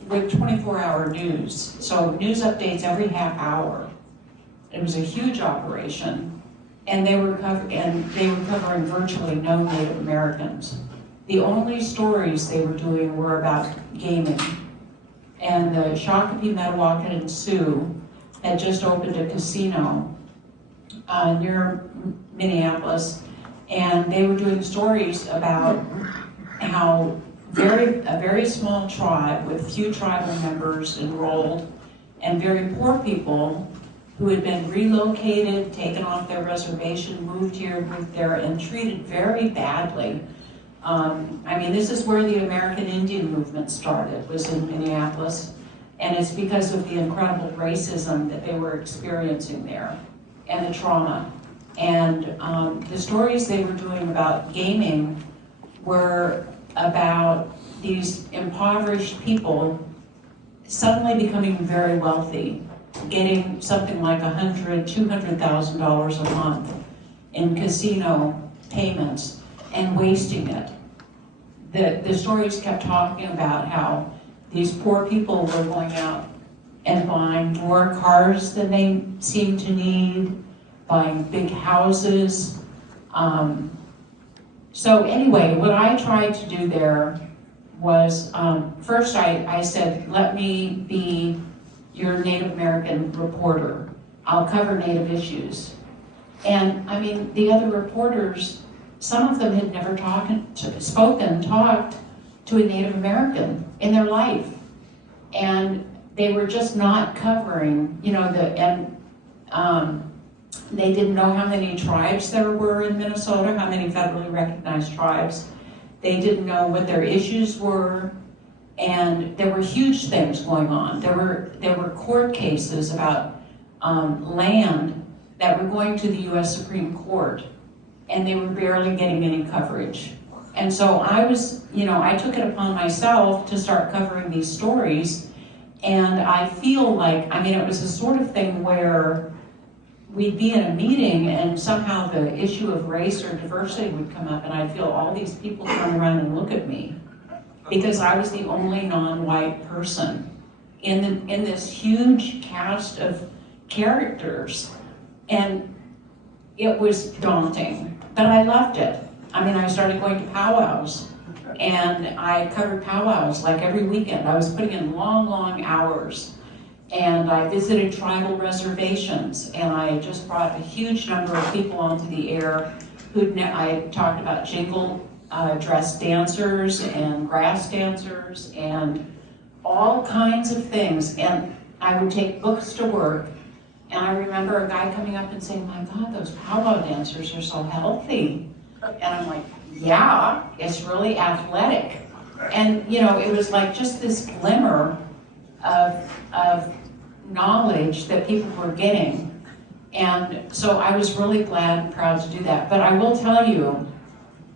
with 24-hour news. So news updates every half hour. It was a huge operation, and they were covering virtually no Native Americans. The only stories they were doing were about gaming. And the Shakopee, Metawakan, and Sioux had just opened a casino near Minneapolis, and they were doing stories about how a very small tribe with few tribal members enrolled, and very poor people who had been relocated, taken off their reservation, moved here, moved there, and treated very badly. I mean, this is where the American Indian movement started, was in Minneapolis, and it's because of the incredible racism that they were experiencing there, and the trauma. And the stories they were doing about gaming were about these impoverished people suddenly becoming very wealthy, getting something like $100,000, $200,000 a month in casino payments and wasting it. The stories kept talking about how these poor people were going out and buying more cars than they seemed to need, buying big houses. So anyway, what I tried to do there was, first I said, let me be your Native American reporter. I'll cover Native issues. And I mean, the other reporters, some of them had never talked to a Native American in their life. And they were just not covering, you know, they didn't know how many tribes there were in Minnesota, how many federally recognized tribes. They didn't know what their issues were, and there were huge things going on. There were court cases about land that were going to the U.S. Supreme Court, and they were barely getting any coverage. And so I was, you know, I took it upon myself to start covering these stories, and I feel like, I mean, it was a sort of thing where we'd be in a meeting and somehow the issue of race or diversity would come up, and I'd feel all these people turn around and look at me because I was the only non-white person in this huge cast of characters, and it was daunting, but I loved it. I mean, I started going to powwows, and I covered powwows like every weekend. I was putting in long, long hours. And I visited tribal reservations, and I just brought a huge number of people onto the air I talked about jingle dress dancers and grass dancers and all kinds of things. And I would take books to work, and I remember a guy coming up and saying, my God, those powwow dancers are so healthy. And I'm like, yeah, it's really athletic. And you know, it was like just this glimmer of knowledge that people were getting. And so I was really glad and proud to do that. But I will tell you,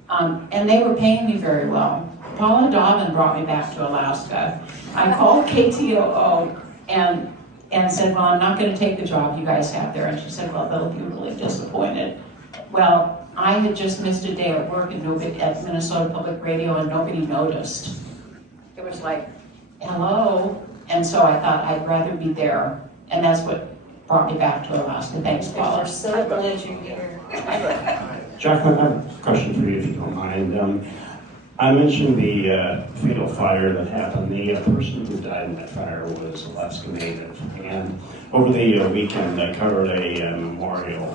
and they were paying me very well. Paula Dobbin brought me back to Alaska. I called KTOO and said, well, I'm not going to take the job you guys have there. And she said, well, they'll be really disappointed. Well, I had just missed a day at work at Minnesota Public Radio, and nobody noticed. It was like, hello. And so I thought I'd rather be there, and that's what brought me back to Alaska. Thanks, Paula. We're so glad you're here. Joaqlin, I have a question for you, if you don't mind. I mentioned the fatal fire that happened. The person who died in that fire was Alaska Native, and over the weekend I covered a memorial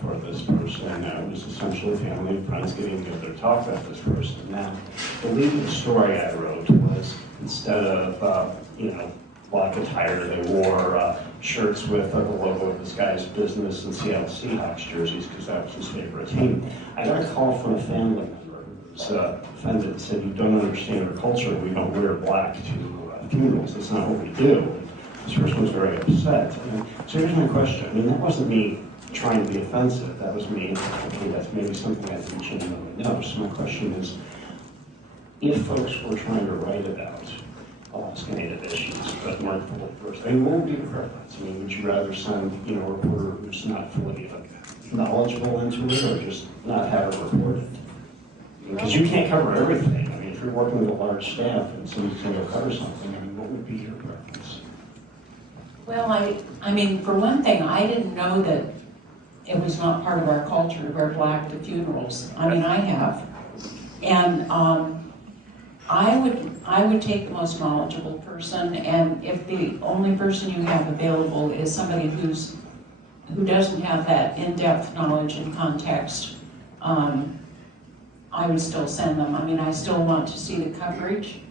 for this person. It was essentially family and friends getting together to talk about this person. Now, the lead of the story I wrote was, instead of black attire. They wore shirts with the logo of this guy's business and Seattle Seahawks jerseys because that was his favorite team. I got a call from a family member who was offended and said, "You don't understand our culture. We don't wear black to funerals. That's not what we do." This person was very upset. So here's my question. I mean, that wasn't me trying to be offensive. That was me, okay, that's maybe something I think genuinely know. So my question is, if folks were trying to write about Alaska Native issues, but weren't fully versed, I mean, what would be the preference? I mean, would you rather send, a reporter who's not fully knowledgeable into it, or just not have it reported? Because you can't cover everything. I mean, if you're working with a large staff and somebody's going to cover something, I mean, what would be your preference? Well, I mean, for one thing, I didn't know that it was not part of our culture to wear black to funerals. I mean, I have. And I would take the most knowledgeable person, and if the only person you have available is somebody who doesn't have that in-depth knowledge and context, I would still send them. I mean, I still want to see the coverage,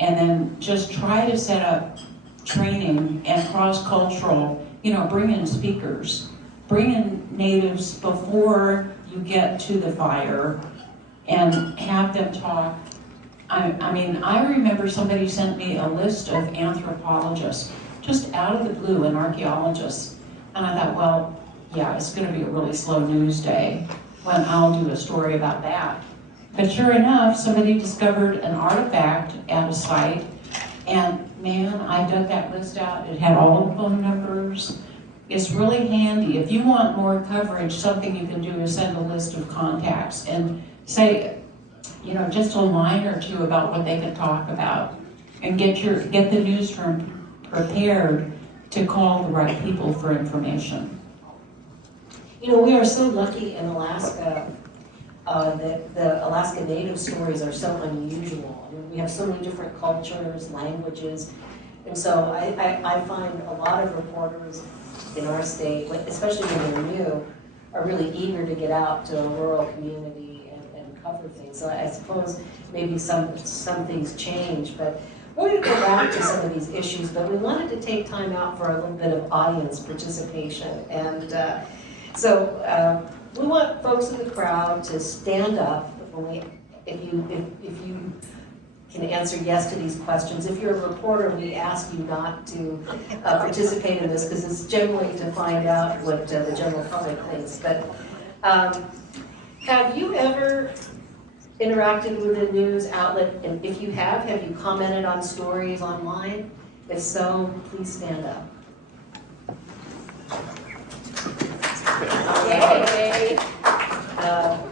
and then just try to set up training and cross-cultural, bring in speakers, bring in natives before you get to the fire and have them talk. I mean, I remember somebody sent me a list of anthropologists, just out of the blue, and archaeologists. And I thought, well, yeah, it's gonna be a really slow news day when I'll do a story about that. But sure enough, somebody discovered an artifact at a site, and man, I dug that list out. It had all the phone numbers. It's really handy. If you want more coverage, something you can do is send a list of contacts and say, just a line or two about what they can talk about, and get the newsroom prepared to call the right people for information. We are so lucky in Alaska that the Alaska Native stories are so unusual. I mean, we have so many different cultures, languages, and so I find a lot of reporters in our state, especially when they're new, are really eager to get out to a rural community and cover things. So I suppose maybe some things change, but we're going to go back to some of these issues, but we wanted to take time out for a little bit of audience participation. And so we want folks in the crowd to stand up if you can answer yes to these questions. If you're a reporter, we ask you not to participate in this because it's generally to find out what the general public thinks. But have you ever interacted with a news outlet? And if you have you commented on stories online? If so, please stand up. Yay!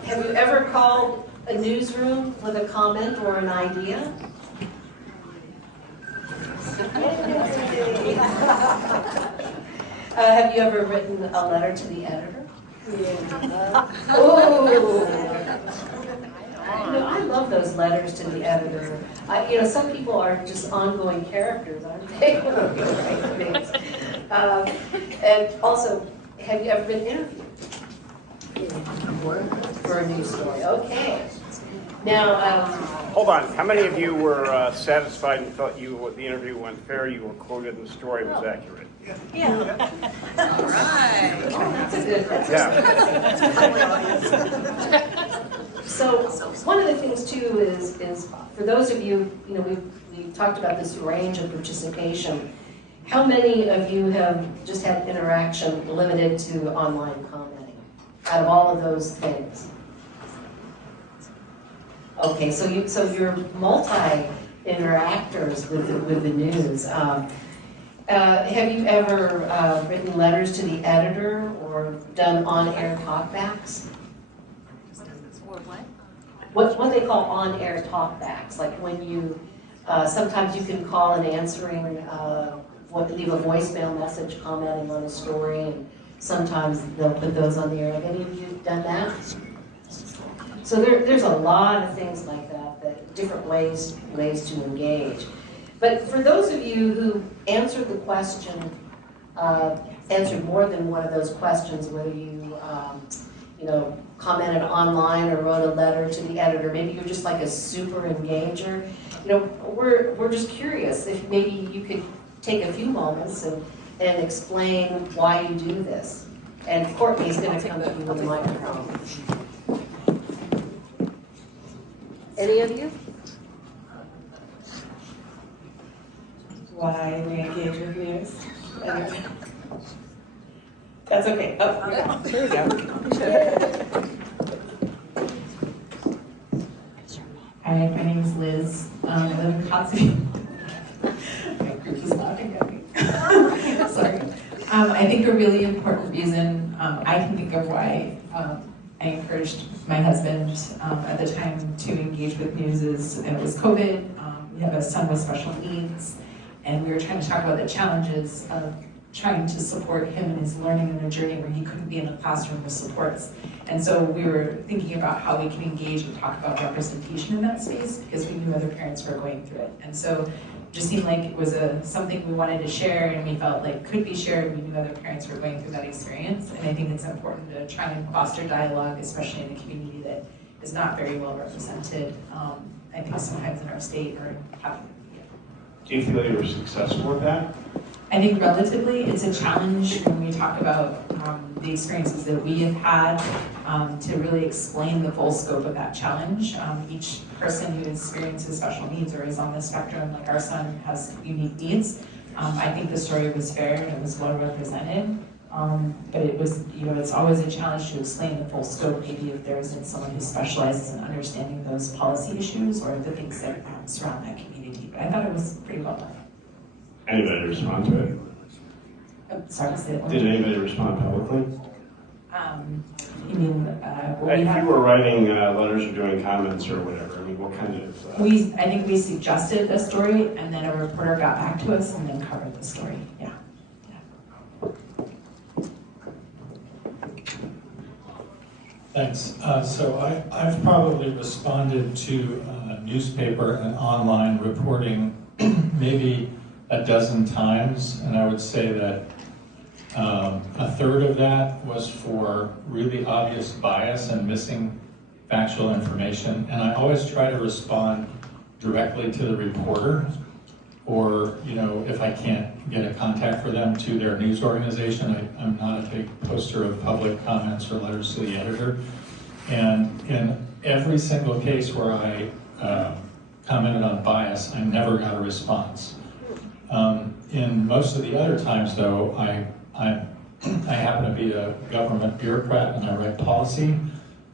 Have you ever called a newsroom with a comment or an idea? Have you ever written a letter to the editor? I love those letters to the editor. Some people are just ongoing characters, aren't they? And also, have you ever been interviewed for a news story? Okay. Now, hold on. How many of you were satisfied and felt the interview went fair? You were quoted and the story was accurate. yeah. All right. Oh, that's a good. So one of the things too is for those of you, we've talked about this range of participation. How many of you have just had interaction limited to online commenting out of all of those things? Okay, so you're multi-interactors with the news. Have you ever written letters to the editor or done on-air talkbacks? What they call on-air talkbacks, like when you sometimes you can call an answering leave a voicemail message commenting on a story, and sometimes they'll put those on the air. Have any of you done that? So there's a lot of things like that different ways to engage. But for those of you who answered the question, answered more than one of those questions, whether you commented online or wrote a letter to the editor, maybe you're just like a super engager. We're just curious if maybe you could take a few moments and explain why you do this. And Courtney's gonna come to you with the microphone. Any of you? Why we engage with news. That's okay. Oh, yeah. There you go. Hi, my name is Liz. I live in Kotzebue. My group is laughing at me. Sorry. I think a really important reason I can think of why I encouraged my husband at the time to engage with news is it was COVID. We have a son with special needs, and we were trying to talk about the challenges of trying to support him in his learning and a journey where he couldn't be in a classroom with supports. And so we were thinking about how we can engage and talk about representation in that space because we knew other parents were going through it. And so it just seemed like it was something we wanted to share and we felt like could be shared. We knew other parents were going through that experience. And I think it's important to try and foster dialogue, especially in a community that is not very well represented. I think sometimes in our state or having. Do you feel you were successful with that? I think relatively, it's a challenge when we talk about the experiences that we have had to really explain the full scope of that challenge. Each person who experiences special needs or is on the spectrum, like our son has unique needs. I think the story was fair and it was well represented. But it was, it's always a challenge to explain the full scope, maybe if there isn't someone who specializes in understanding those policy issues or the things that surround that community. But I thought it was pretty well done. Anybody respond to it? Sorry, say it. Did anybody respond publicly? You mean, If you were writing letters or doing comments or whatever, I mean, what kind of... I think we suggested a story, and then a reporter got back to us and then covered the story, yeah. Thanks. So I've probably responded to newspaper and online reporting maybe a dozen times, and I would say that a third of that was for really obvious bias and missing factual information. And I always try to respond directly to the reporter, or if I can't get a contact for them, to their news organization. I'm not a big poster of public comments or letters to the editor. And in every single case where I commented on bias, I never got a response. In most of the other times, though, I happen to be a government bureaucrat and I write policy,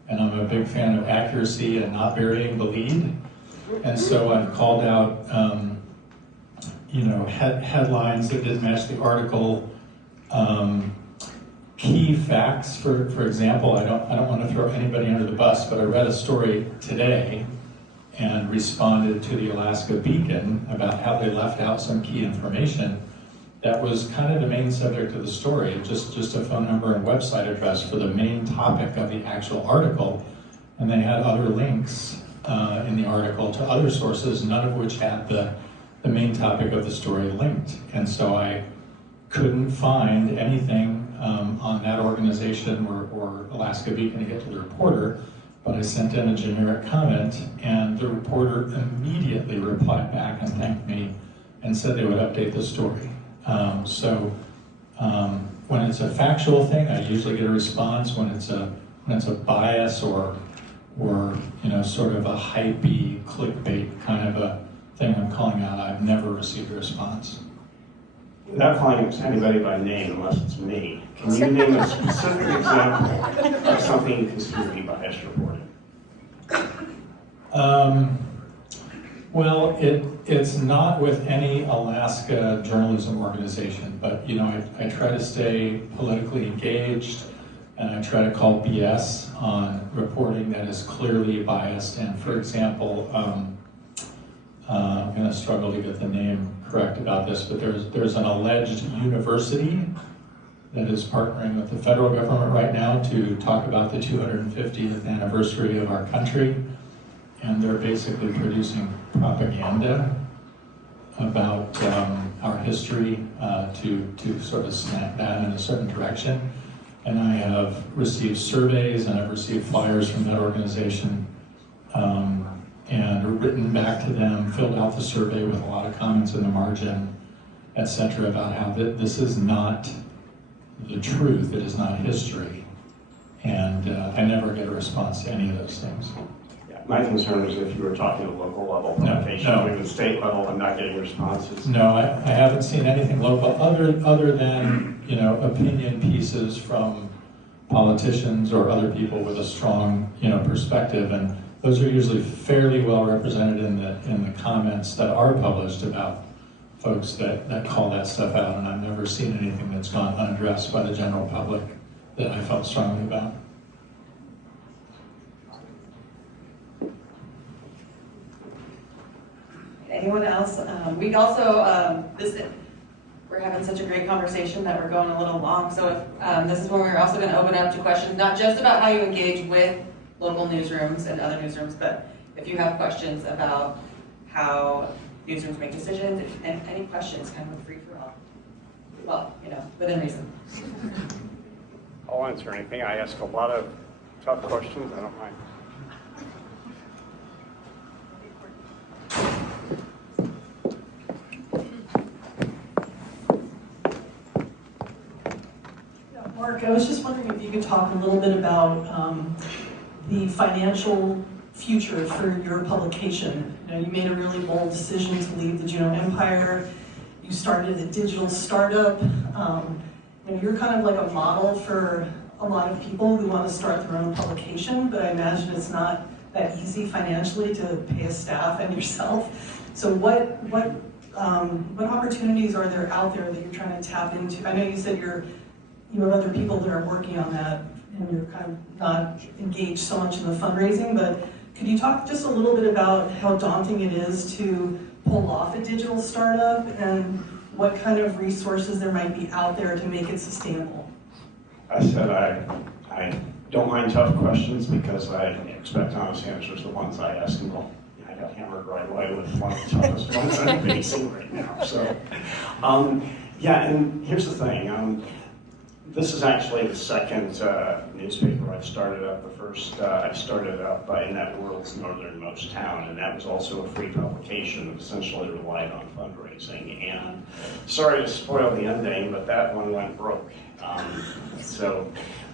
and I'm a big fan of accuracy and not burying the lead. And so I've called out headlines that didn't match the article, key facts. For example, I don't want to throw anybody under the bus, but I read a story today and responded to the Alaska Beacon about how they left out some key information that was kind of the main subject of the story, just a phone number and website address for the main topic of the actual article. And they had other links in the article to other sources, none of which had the main topic of the story linked. And so I couldn't find anything on that organization or Alaska Beacon to get to the reporter, but I sent in a generic comment, and the reporter immediately replied back and thanked me and said they would update the story. When it's a factual thing, I usually get a response. When it's a bias or sort of a hypey clickbait kind of a thing I'm calling out, I've never received a response. Without calling anybody by name, unless it's me, can you name a specific example of something you consider to be biased reporting? Well, it's not with any Alaska journalism organization, but I try to stay politically engaged, and I try to call BS on reporting that is clearly biased. And for example, I'm going to struggle to get the name correct about this, but there's an alleged university that is partnering with the federal government right now to talk about the 250th anniversary of our country, and they're basically producing propaganda about our history to sort of snap that in a certain direction. And I have received surveys and I've received flyers from that organization and written back to them, filled out the survey with a lot of comments in the margin, et cetera, about how this is not the truth, it is not history. And I never get a response to any of those things. Yeah, my concern is if you were talking at a local level, publication, no. or even state level, I'm not getting responses. No, I haven't seen anything local other than, you know, opinion pieces from politicians or other people with a strong, you know, perspective, and those are usually fairly well represented in the comments that are published about folks that call that stuff out, and I've never seen anything that's gone unaddressed by the general public that I felt strongly about. Anyone else? We also, we're having such a great conversation that we're going a little long, so if, this is when we're also gonna open up to questions, not just about how you engage with local newsrooms and other newsrooms, but if you have questions about how newsrooms make decisions, and any questions, kind of free for all. Well, you know, within reason. I'll answer anything. I ask a lot of tough questions. I don't mind. Mark, I was just wondering if you could talk a little bit about the financial future for your publication. You know, you made a really bold decision to leave the Juneau Empire. You started a digital startup. You know, you're kind of like a model for a lot of people who want to start their own publication, but I imagine it's not that easy financially to pay a staff and yourself. So what opportunities are there out there that you're trying to tap into? I know you said you have other people that are working on that and you're kind of not engaged so much in the fundraising, but could you talk just a little bit about how daunting it is to pull off a digital startup and what kind of resources there might be out there to make it sustainable? I said I don't mind tough questions because I expect honest answers, the ones I ask, and well, I got hammered right away with one of the toughest ones I'm facing right now. So, yeah, and here's the thing. This is actually the second newspaper I've started up. The first I started up in that world's northernmost town, and that was also a free publication that essentially relied on fundraising. And sorry to spoil the ending, but that one went broke. So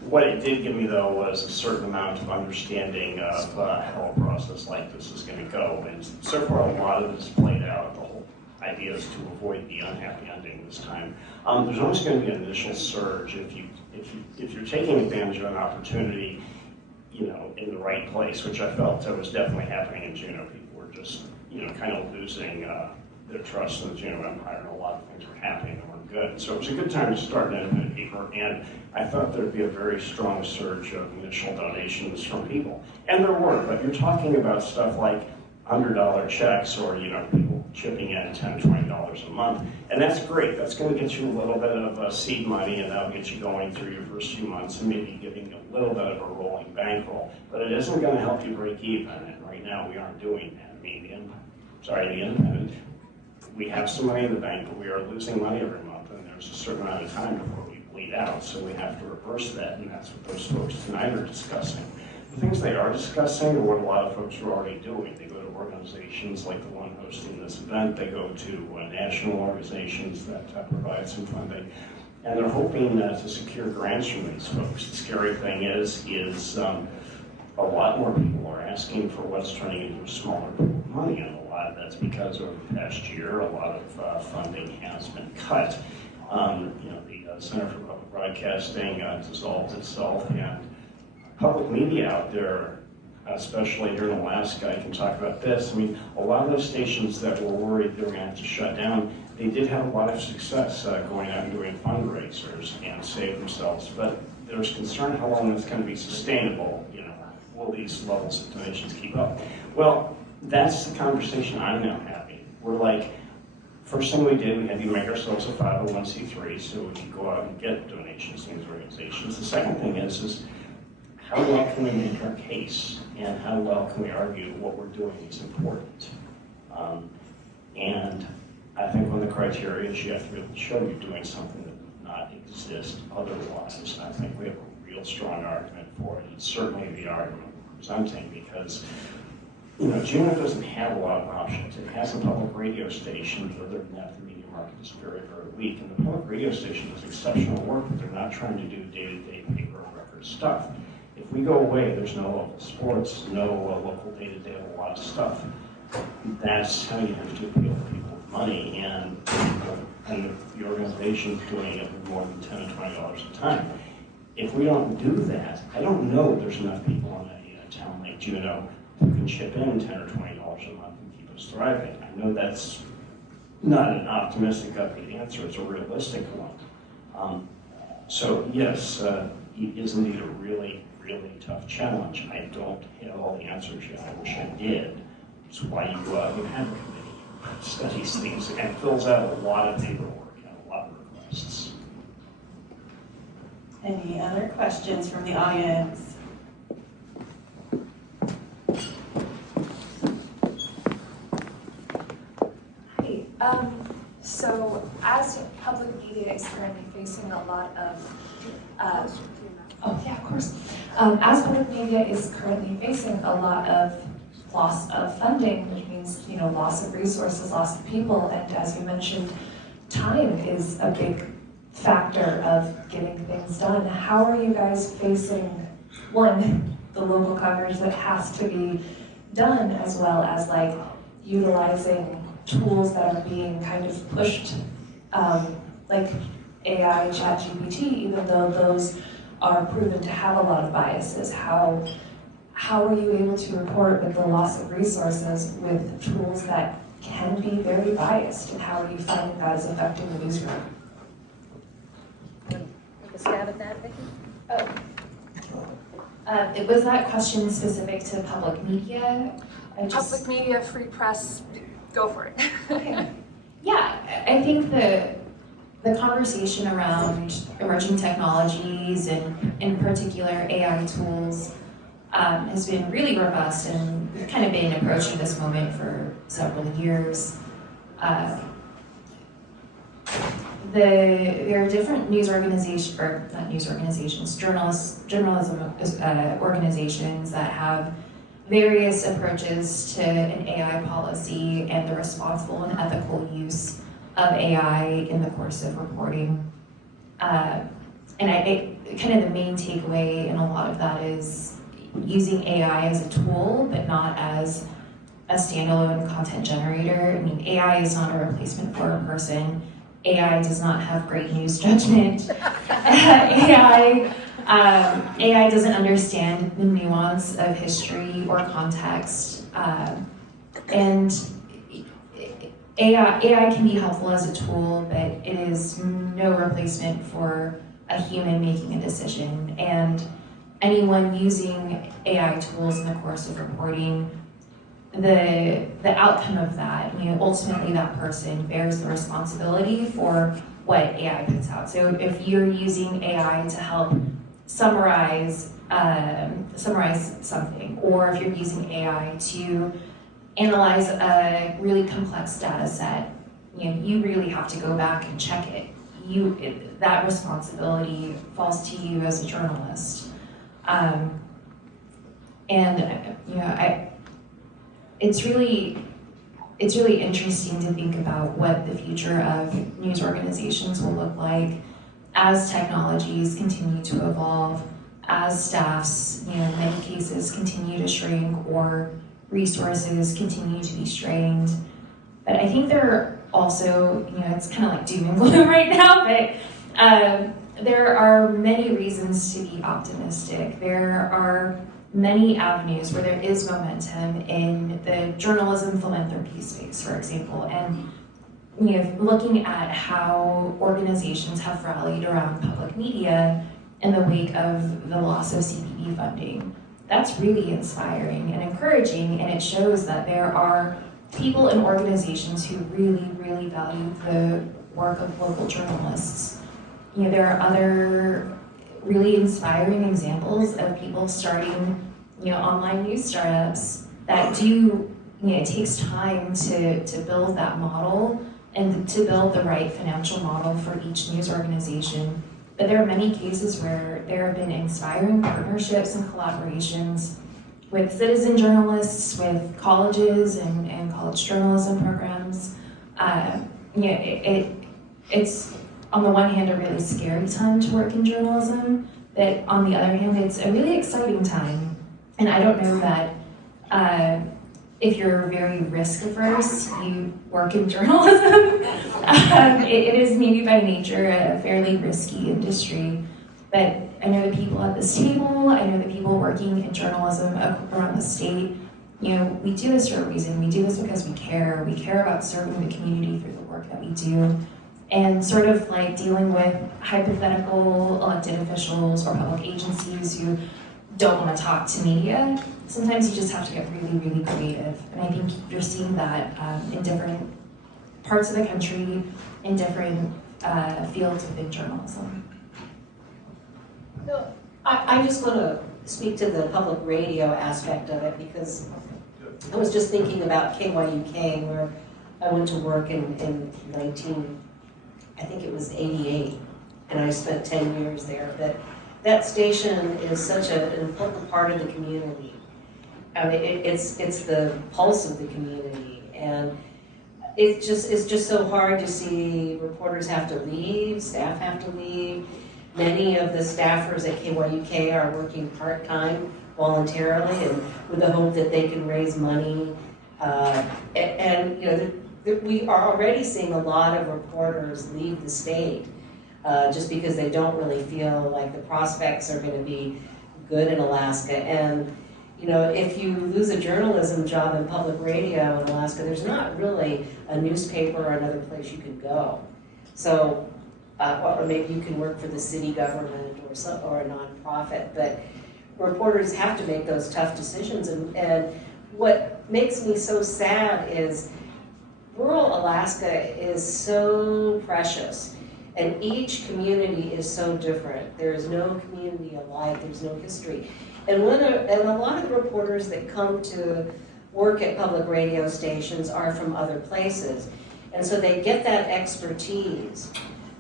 what it did give me, though, was a certain amount of understanding of how a process like this is going to go. And so far, a lot of this played out. The whole idea is to avoid the unhappy ending this time. There's always going to be an initial surge if you're taking advantage of an opportunity, you know, in the right place, which I felt was definitely happening in Juneau. People were just, you know, kind of losing their trust in the Juneau Empire, and a lot of things were happening that weren't good. So it was a good time to start an independent paper, and I thought there'd be a very strong surge of initial donations from people. And there were, but you're talking about stuff like $100 checks or, you know, people chipping in $10, $20 a month. And that's great. That's going to get you a little bit of seed money, and that'll get you going through your first few months and maybe giving a little bit of a rolling bankroll. But it isn't going to help you break even, and right now we aren't doing that. I mean, the independent, we have some money in the bank, but we are losing money every month, and there's a certain amount of time before we bleed out, so we have to reverse that, and that's what those folks tonight are discussing. The things they are discussing are what a lot of folks are already doing. They go to organizations like the one hosting this event. They go to national organizations that provide some funding. And they're hoping to secure grants from these folks. The scary thing is a lot more people are asking for what's turning into a smaller pool of money. And a lot of that's because over the past year, a lot of funding has been cut. You know, the Center for Public Broadcasting dissolved itself, and public media out there, especially here in Alaska, I can talk about this. I mean, a lot of those stations that were worried they were going to have to shut down, they did have a lot of success going out and doing fundraisers and save themselves. But there's concern how long it's going to be sustainable. You know, will these levels of donations keep up? Well, that's the conversation I'm now having. We're like, first thing we did, we had to make ourselves a 501c3 so we could go out and get donations to these organizations. The second thing is how well can we make our case, and how well can we argue what we're doing is important? And I think one of the criteria is you have to be able to show you're doing something that does not exist otherwise. And I think we have a real strong argument for it. It's certainly the argument we're presenting because, you know, Juneau doesn't have a lot of options. It has a public radio station, but other than that, the media market is very, very weak. And the public radio station does exceptional work, but they're not trying to do day-to-day paper and record stuff. If we go away, there's no local sports, no local day-to-day of a lot of stuff. That's how you have to appeal to people with money, and the organization's doing it with more than $10 and $20 a time. If we don't do that, I don't know if there's enough people in a town like Juneau who can chip in $10 or $20 a month and keep us thriving. I know that's not an optimistic, upbeat answer, it's a realistic one. So yes, it is indeed a really, really tough challenge. I don't have all the answers yet. I wish I did. It's why you go out and have a committee, studies things, and fills out a lot of paperwork and a lot of requests. Any other questions from the audience? Hi. So as public media is currently facing a lot of, as public media is currently facing a lot of loss of funding, which means, loss of resources, loss of people, and as you mentioned, time is a big factor of getting things done. How are you guys facing, one, the local coverage that has to be done, as well as utilizing tools that are being kind of pushed, like AI, ChatGPT, even though those are proven to have a lot of biases? How are you able to report with the loss of resources with tools that can be very biased, and how are you finding that is affecting the newsroom? Take a stab at that, Vicky? Was that question specific to public media? Public media, free press, go for it. Okay. Yeah, I think the conversation around emerging technologies and in particular AI tools has been really robust, and we've kind of been approaching this moment for several years. There are different journalism organizations that have various approaches to an AI policy and the responsible and ethical use of AI in the course of reporting. And kind of the main takeaway in a lot of that is using AI as a tool, but not as a standalone content generator. I mean, AI is not a replacement for a person. AI does not have great news judgment. AI doesn't understand the nuance of history or context. And AI can be helpful as a tool, but it is no replacement for a human making a decision. And anyone using AI tools in the course of reporting, the outcome of that, ultimately that person bears the responsibility for what AI puts out. So if you're using AI to help summarize something, or if you're using AI to analyze a really complex data set, you really have to go back and check it. That responsibility falls to you as a journalist. It's really interesting to think about what the future of news organizations will look like as technologies continue to evolve, as staffs, in many cases, continue to shrink or resources continue to be strained. But I think there are also, it's kind of like doom and gloom right now, but there are many reasons to be optimistic. There are many avenues where there is momentum in the journalism philanthropy space, for example, and looking at how organizations have rallied around public media in the wake of the loss of CPB funding. That's really inspiring and encouraging, and it shows that there are people and organizations who really, really value the work of local journalists. There are other really inspiring examples of people starting, online news startups that do, it takes time to build that model and to build the right financial model for each news organization. But there are many cases where there have been inspiring partnerships and collaborations with citizen journalists, with colleges and college journalism programs. it's on the one hand a really scary time to work in journalism, but on the other hand it's a really exciting time. And I don't know that if you're very risk averse, you work in journalism. It is maybe by nature a fairly risky industry, but I know the people at this table, I know the people working in journalism around the state. We do this for a reason. We do this because we care. We care about serving the community through the work that we do. And sort of like dealing with hypothetical elected officials or public agencies who don't want to talk to media, sometimes you just have to get really, really creative. And I think you're seeing that in different parts of the country, in different fields within journalism. No, I just want to speak to the public radio aspect of it, because I was just thinking about KYUK, where I went to work in 1988, and I spent 10 years there. But that station is such an important part of the community. I mean, it's the pulse of the community, and it's just so hard to see reporters have to leave, staff have to leave. Many of the staffers at KYUK are working part-time voluntarily, and with the hope that they can raise money. We are already seeing a lot of reporters leave the state just because they don't really feel like the prospects are going to be good in Alaska. And if you lose a journalism job in public radio in Alaska, there's not really a newspaper or another place you could go. So, or maybe you can work for the city government or a nonprofit, but reporters have to make those tough decisions. And what makes me so sad is rural Alaska is so precious, and each community is so different. There is no community alike, there's no history. And a lot of the reporters that come to work at public radio stations are from other places. And so they get that expertise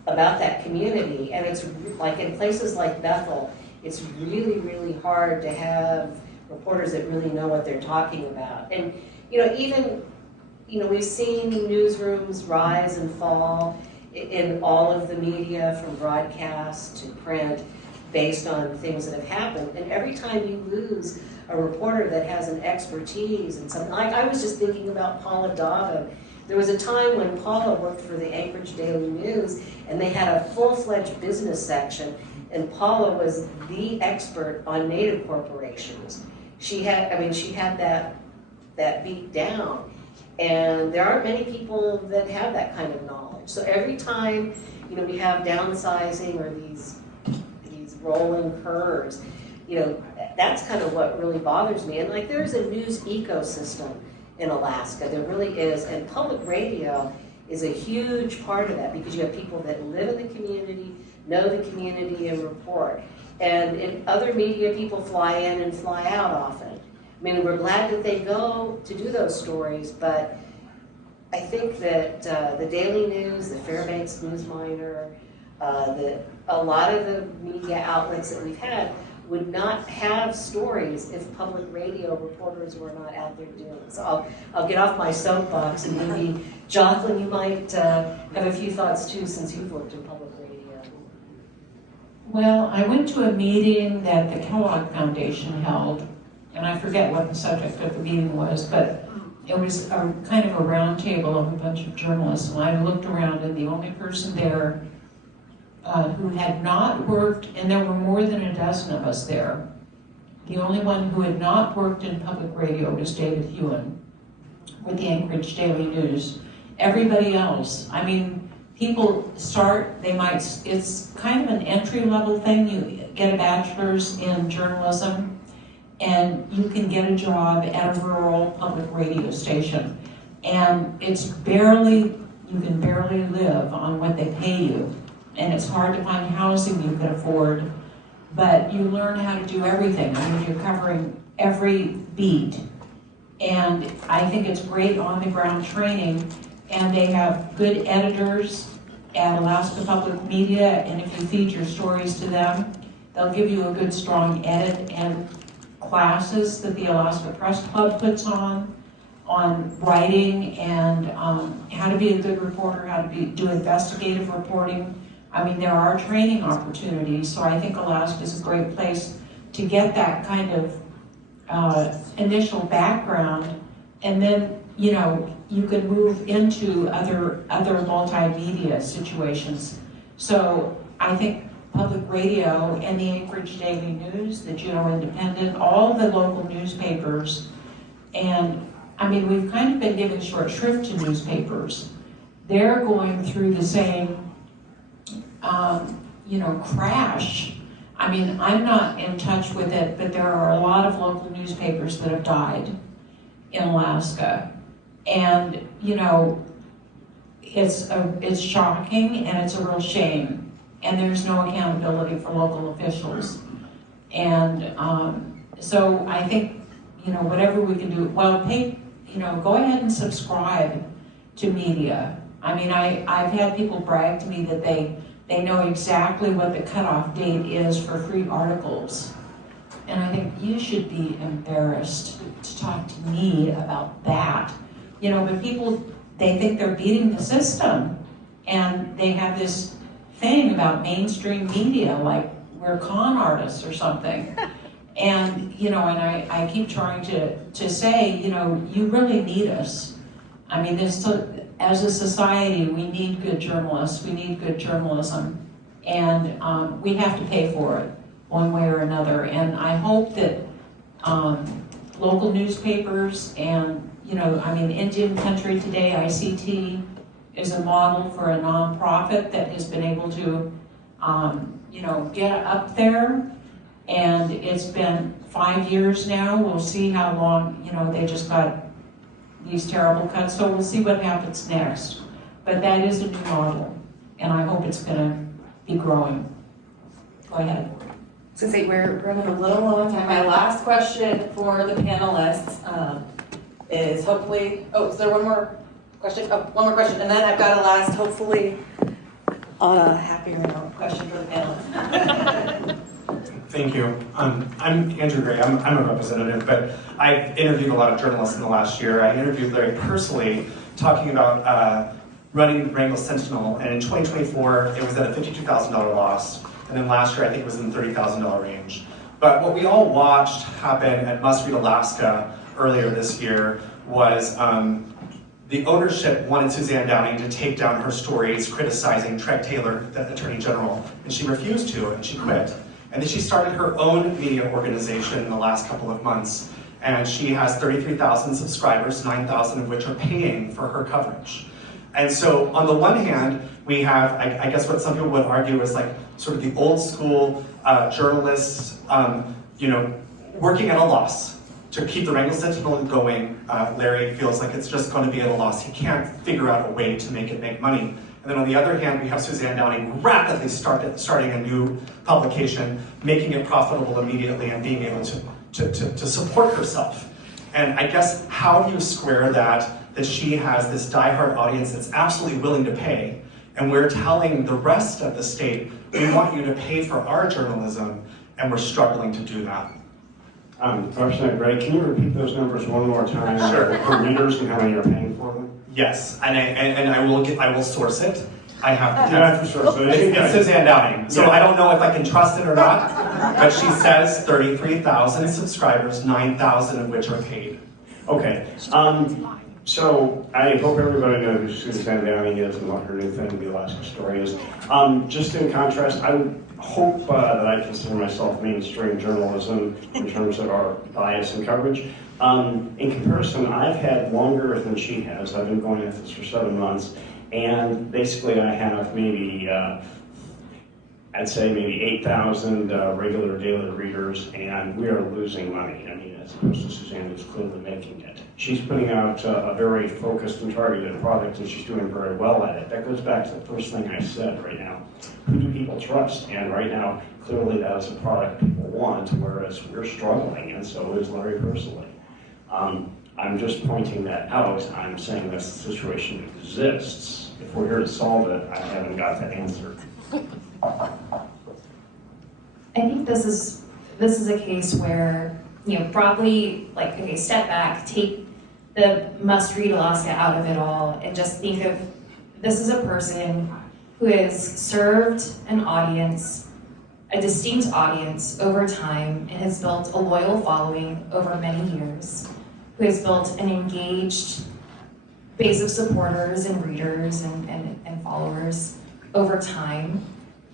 about that community. And it's like in places like Bethel, it's really, really hard to have reporters that really know what they're talking about. And we've seen newsrooms rise and fall in all of the media, from broadcast to print, based on things that have happened. And every time you lose a reporter that has an expertise in something, like I was just thinking about Paula Dobbin. There was a time when Paula worked for the Anchorage Daily News, and they had a full-fledged business section, and Paula was the expert on native corporations. She had that beat down, and there aren't many people that have that kind of knowledge. So every time we have downsizing or these rolling curves, that's kind of what really bothers me. And like, there's a news ecosystem in Alaska, there really is, and public radio is a huge part of that, because you have people that live in the community, know the community, and report. And in other media, people fly in and fly out often. I mean, we're glad that they go to do those stories, but I think that the Daily News, the Fairbanks News Miner, a lot of the media outlets that we've had would not have stories if public radio reporters were not out there doing it. So I'll get off my soapbox, and maybe Joaqlin, you might have a few thoughts too, since you've worked in public radio. Well, I went to a meeting that the Kellogg Foundation held, and I forget what the subject of the meeting was, but it was a kind of a round table of a bunch of journalists, and I looked around, and the only person there who had not worked, and there were more than a dozen of us there, the only one who had not worked in public radio was David Hewen with the Anchorage Daily News. Everybody else, I mean, people start, it's kind of an entry-level thing. You get a bachelor's in journalism, and you can get a job at a rural public radio station. And you can barely live on what they pay you. And it's hard to find housing you can afford, but you learn how to do everything. I mean, you're covering every beat. And I think it's great on-the-ground training, and they have good editors at Alaska Public Media, and if you feed your stories to them, they'll give you a good, strong edit, and classes that the Alaska Press Club puts on on writing and how to be a good reporter, how to do investigative reporting. I mean, there are training opportunities, so I think Alaska is a great place to get that kind of initial background, and then, you know, you can move into other multimedia situations. So I think public radio and the Anchorage Daily News, the Juneau Independent, all the local newspapers, and I mean, we've kind of been given short shrift to newspapers. They're going through the same, you know, crash. I mean, I'm not in touch with it, but there are a lot of local newspapers that have died in Alaska. And, you know, it's shocking and it's a real shame. And there's no accountability for local officials. And so I think, you know, whatever we can do, well, go ahead and subscribe to media. I mean, I've had people brag to me that they know exactly what the cutoff date is for free articles. And I think you should be embarrassed to talk to me about that. You know, but people, they think they're beating the system. And they have this thing about mainstream media, like we're con artists or something. And, you know, and I keep trying to say, you know, you really need us. I mean, as a society, we need good journalists, we need good journalism, and we have to pay for it one way or another. And I hope that local newspapers and, you know, I mean, Indian Country Today, ICT, is a model for a nonprofit that has been able to, you know, get up there. And it's been 5 years now. We'll see how long, you know, they just got these terrible cuts, so we'll see what happens next. But that is a new model, and I hope it's gonna be growing. Go ahead. So say we're running a little low on time. My last question for the panelists is hopefully, is there one more question? Oh, one more question, and then I've got a last, hopefully, on a happier note, question for the panelists. Thank you. I'm Andrew Gray. I'm a representative, but I've interviewed a lot of journalists in the last year. I interviewed Larry personally, talking about running Wrangell Sentinel, and in 2024, it was at a $52,000 loss, and then last year, I think it was in the $30,000 range. But what we all watched happen at Must Read Alaska earlier this year was the ownership wanted Suzanne Downing to take down her stories criticizing Treg Taylor, the Attorney General, and she refused to, and she quit. And then she started her own media organization in the last couple of months. And she has 33,000 subscribers, 9,000 of which are paying for her coverage. And so on the one hand, we have, I guess what some people would argue is like sort of the old school journalists, you know, working at a loss to keep the Wrangell Sentinel going. Larry feels like it's just going to be at a loss. He can't figure out a way to make it make money. And then on the other hand, we have Suzanne Downing rapidly starting a new publication, making it profitable immediately and being able to support herself. And I guess how do you square that she has this diehard audience that's absolutely willing to pay, and we're telling the rest of the state, we want you to pay for our journalism, and we're struggling to do that. Representative Gray, can you repeat those numbers one more time? Sure. For readers and how many are paying for them? Yes, and I will source it. I have to. You have to source it. It's Suzanne Downing, so Yeah. I don't know if I can trust it or not, but she says 33,000 subscribers, 9,000 of which are paid. Okay. So I hope everybody knows who Suzanne Downing is and what her new thing, the Alaska Story, is. Just in contrast, I would hope that I consider myself mainstream journalism in terms of our bias and coverage. In comparison, I've had longer than she has. I've been going at this for 7 months, and basically I have maybe, I'd say maybe 8,000 regular daily readers, and we are losing money. I mean, as opposed to Suzanne, who's clearly making it. She's putting out a very focused and targeted product, and she's doing very well at it. That goes back to the first thing I said right now. Who do people trust? And right now, clearly that is a product people want, whereas we're struggling, and so is Larry personally. I'm just pointing that out. I'm saying this situation exists. If we're here to solve it, I haven't got that answer. I think this is a case where, you know, broadly, like, okay, step back, take the must-read Alaska out of it all and just think of this is a person who has served an audience, a distinct audience over time, and has built a loyal following over many years, who has built an engaged base of supporters and readers and followers over time,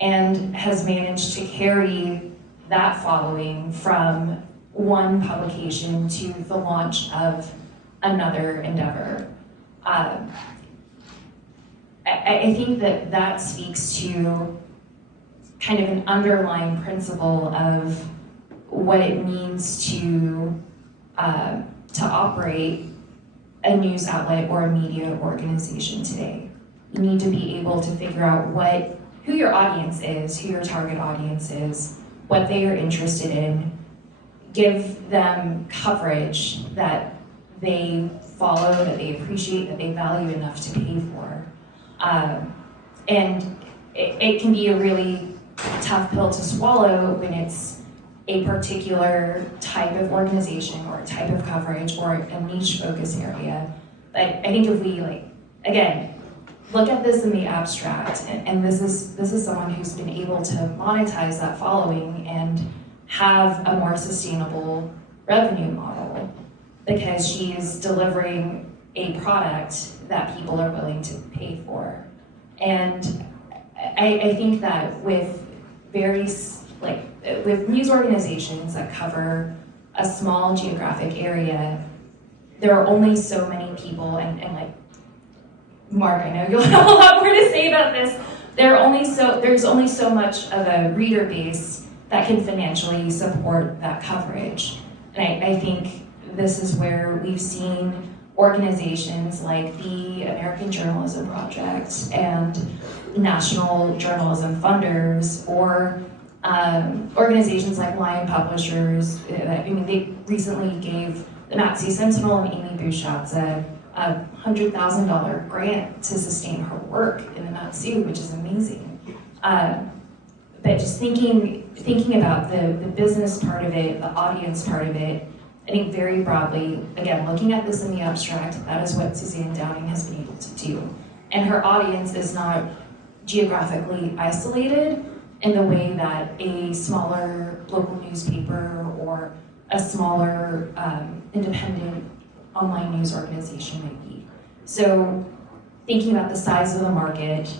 and has managed to carry that following from one publication to the launch of another endeavor. I think that speaks to kind of an underlying principle of what it means to operate a news outlet or a media organization today. You need to be able to figure out who your audience is, who your target audience is, what they are interested in, give them coverage that they follow, that they appreciate, that they value enough to pay for. And it can be a really tough pill to swallow when it's a particular type of organization or a type of coverage or a niche focus area. But I think if we, again, look at this in the abstract, and this is someone who's been able to monetize that following and have a more sustainable revenue model because she's delivering a product that people are willing to pay for. And I think that with with news organizations that cover a small geographic area, there are only so many people, and Mark, I know you'll have a lot more to say about this. There's only so much of a reader base that can financially support that coverage. And I think this is where we've seen organizations like the American Journalism Project and National Journalism Funders, or organizations like Lion Publishers. They recently gave the Nazi Sentinel and Amy Bouchatz a $100,000 grant to sustain her work in the Nazi, which is amazing. But just thinking about the business part of it, the audience part of it, I think very broadly, again, looking at this in the abstract, that is what Suzanne Downing has been able to do. And her audience is not geographically isolated in the way that a smaller local newspaper or a smaller independent online news organization might be. So thinking about the size of the market,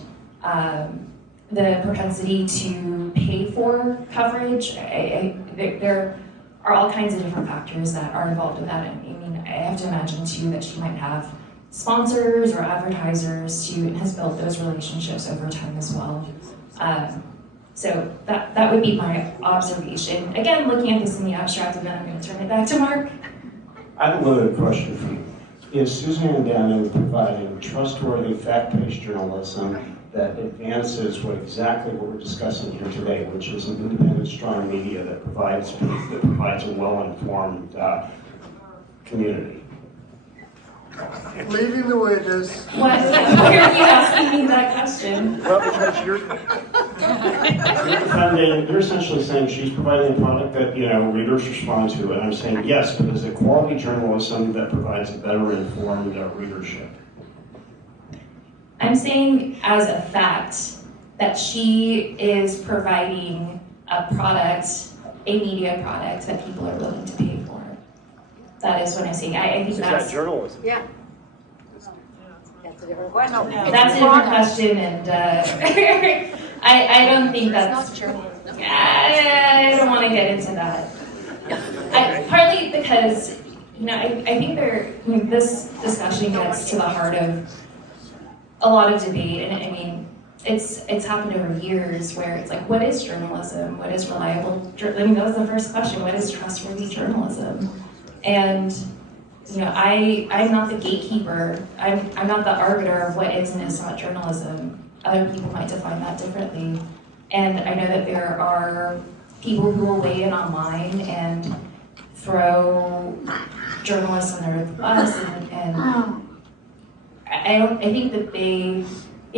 the propensity to pay for coverage, there are all kinds of different factors that are involved with that. And I have to imagine too that she might have sponsors or advertisers too, and has built those relationships over time as well. So that would be my observation. Again, looking at this in the abstract, and then I'm going to turn it back to Mark. I have a limited question for you. Is Suzanne Downing providing trustworthy, fact-based journalism that advances what we're discussing here today, which is an independent, strong media that provides a well-informed community? Leaving the witness. Why are you asking me that question? Well, because You're essentially saying she's providing a product that readers respond to, and I'm saying yes, but is it quality journalism that provides a better informed readership? I'm saying as a fact that she is providing a product, a media product that people are willing to pay for. That is what I'm saying. I think that's journalism. Yeah. That's a different question. That's a different question, and I don't think that's. It's not journalism. I don't want to get into that. Partly because I think this discussion gets to the heart of a lot of debate, and it's happened over years where it's like, what is journalism? What is reliable? That was the first question. What is trustworthy journalism? And I'm not the gatekeeper. I'm not the arbiter of what is and is not journalism. Other people might define that differently. And I know that there are people who will weigh in online and throw journalists under the bus, and I think that they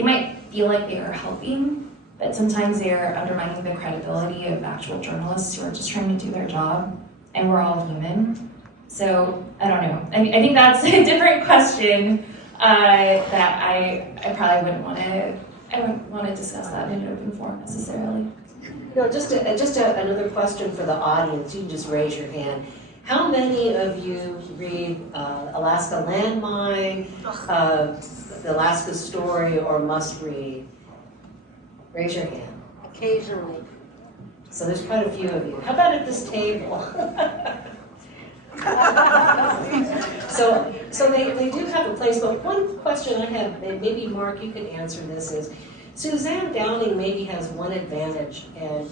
might feel like they are helping, but sometimes they are undermining the credibility of actual journalists who are just trying to do their job, and we're all human. So I don't know. I think that's a different question that I probably wouldn't want to. I wouldn't want to discuss that in an open forum necessarily. No, just another question for the audience. You can just raise your hand. How many of you read Alaska Landmine, the Alaska Story, or Must Read? Raise your hand. Occasionally. So there's quite a few of you. How about at this table? So they do have a place, but one question I have, and maybe Mark, you can answer this, is Suzanne Downing maybe has one advantage, and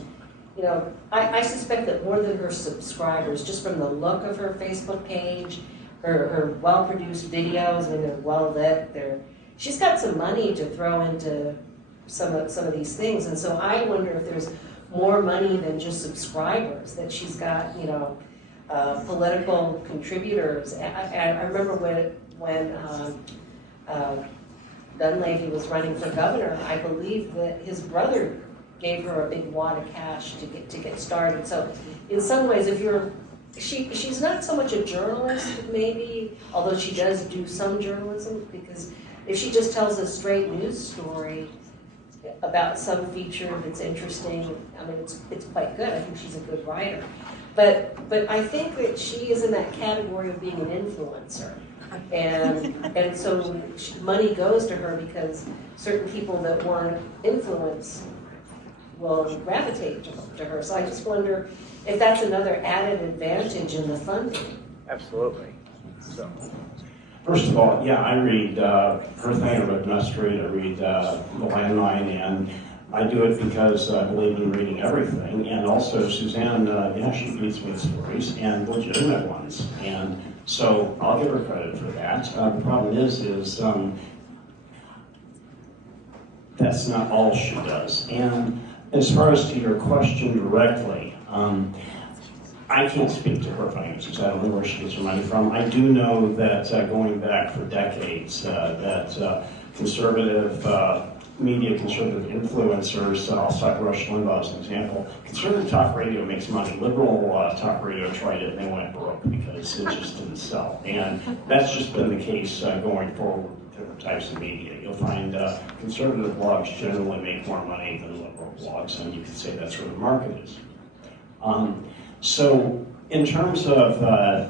you know, I suspect that more than her subscribers, just from the look of her Facebook page, her well-produced videos, I mean, they're well-lit, she's got some money to throw into some of these things, and so I wonder if there's more money than just subscribers, that she's got, you know, political contributors. I remember when Dunleavy was running for governor, I believe that his brother gave her a big wad of cash to get started. So in some ways, if you're, she's not so much a journalist maybe, although she does do some journalism, because if she just tells a straight news story about some feature that's interesting, I mean, it's quite good. I think she's a good writer. But I think that she is in that category of being an influencer. And so money goes to her because certain people that want influence will gravitate to her. So I just wonder if that's another added advantage in the funding. Absolutely. So. First of all, yeah, I read her thing, I read Must Read, I read The Landmine, and I do it because I believe in reading everything. And also, Suzanne, yeah, she feeds me stories, and legitimate ones. And so I'll give her credit for that. The problem is that's not all she does. And as far as to your question directly, I can't speak to her finances. I don't know where she gets her money from. I do know that going back for decades, that conservative media, conservative influencers, I'll cite Rush Limbaugh as an example. Conservative talk radio makes money. Liberal talk radio tried it and they went broke because it just didn't sell. And that's just been the case going forward with different types of media. You'll find conservative blogs generally make more money than liberal blogs, and you could say that's where the market is. So in terms of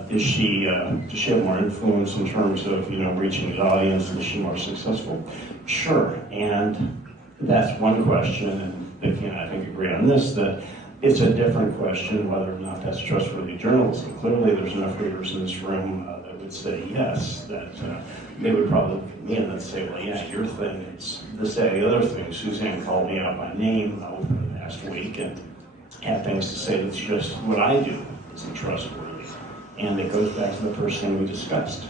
does she have more influence in terms of, you know, reaching the audience, and is she more successful? Sure, and that's one question, and Vicky and I think agree on this, that it's a different question whether or not that's trustworthy journalism. Clearly there's enough readers in this room that would say yes, that they would probably look at me and they'd say, well, yeah, your thing is this, that, the other thing. Suzanne called me out by name within the past week and had things to say that's just what I do isn't trustworthy. And it goes back to the first thing we discussed.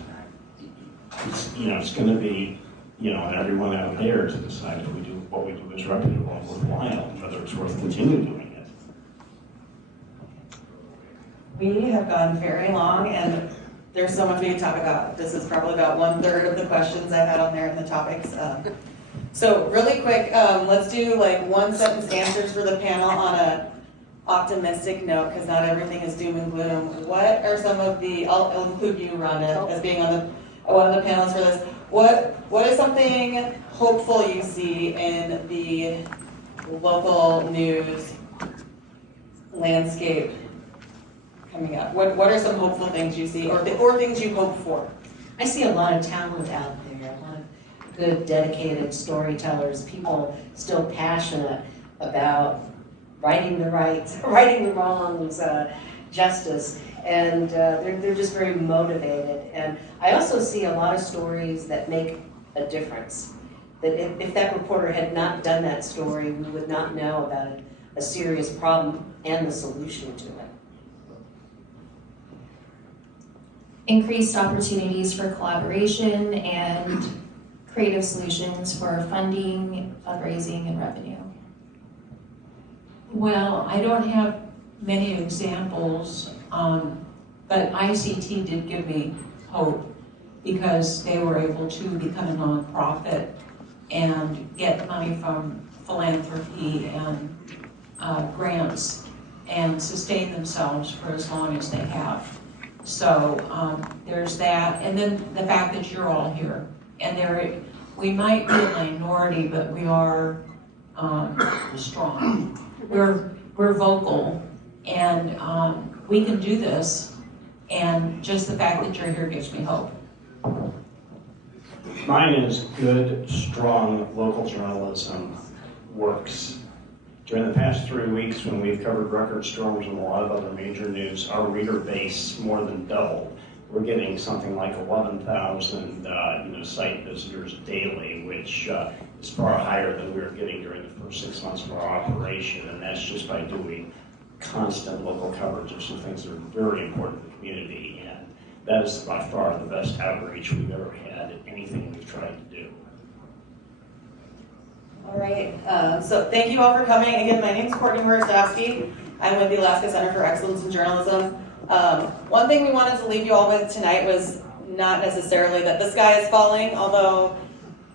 It's going to be, on everyone out there to decide if we do what we do is reputable and worthwhile, and whether it's worth continuing doing it. We have gone very long, and there's so much we can talk about. This is probably about 1/3 of the questions I had on there and the topics. So really quick, let's do like one-sentence answers for the panel on a optimistic note, because not everything is doom and gloom. What are some of the, I'll include you, Rhonda, as being on one of the panelists for this. What is something hopeful you see in the local news landscape coming up? What are some hopeful things you see, or things you hope for? I see a lot of talent out there, a lot of good, dedicated storytellers, people still passionate about righting the rights, righting the wrongs, justice, and they're just very motivated. And I also see a lot of stories that make a difference. That if that reporter had not done that story, we would not know about a serious problem and the solution to it. Increased opportunities for collaboration and creative solutions for funding, fundraising, and revenue. Well, I don't have many examples, but ICT did give me hope because they were able to become a nonprofit and get money from philanthropy and grants and sustain themselves for as long as they have. So there's that, and then the fact that you're all here. And we might be a minority, but we are strong. We're vocal, and we can do this. And just the fact that you're here gives me hope. Mine is good, strong local journalism works. During the past 3 weeks, when we've covered record storms and a lot of other major news, our reader base more than doubled. We're getting something like 11,000 site visitors daily, which is far higher than we were getting during the first 6 months of our operation, and that's just by doing constant local coverage of some things that are very important to the community, and that is by far the best outreach we've ever had at anything we've tried to do. All right, so thank you all for coming. Again, my name is Courtney Morozowski. I'm with the Alaska Center for Excellence in Journalism. One thing we wanted to leave you all with tonight was not necessarily that the sky is falling, although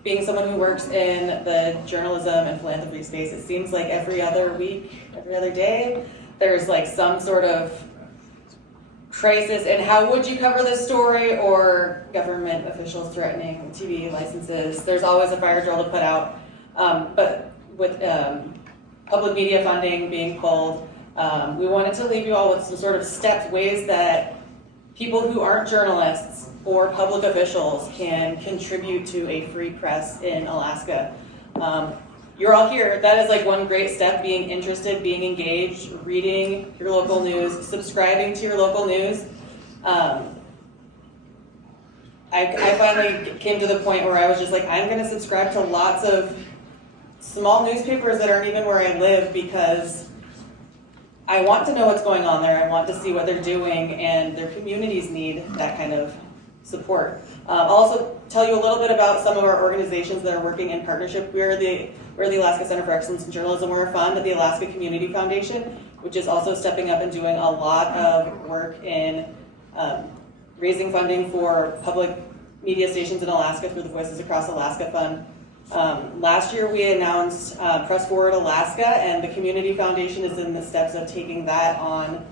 being someone who works in the journalism and philanthropy space, it seems like every other week, every other day, there's like some sort of crisis and how would you cover this story, or government officials threatening TV licenses. There's always a fire drill to put out. But with public media funding being pulled, we wanted to leave you all with some sort of steps, ways that people who aren't journalists or public officials can contribute to a free press in Alaska. You're all here. That is like one great step, being interested, being engaged, reading your local news, subscribing to your local news. I finally came to the point where I was just like, I'm going to subscribe to lots of small newspapers that aren't even where I live, because I want to know what's going on there. I want to see what they're doing, and their communities need that kind of support. I'll also tell you a little bit about some of our organizations that are working in partnership. We're the Alaska Center for Excellence in Journalism. We're a fund of the Alaska Community Foundation, which is also stepping up and doing a lot of work in raising funding for public media stations in Alaska through the Voices Across Alaska Fund. Last year we announced Press Forward Alaska, and the Community Foundation is in the steps of taking that on,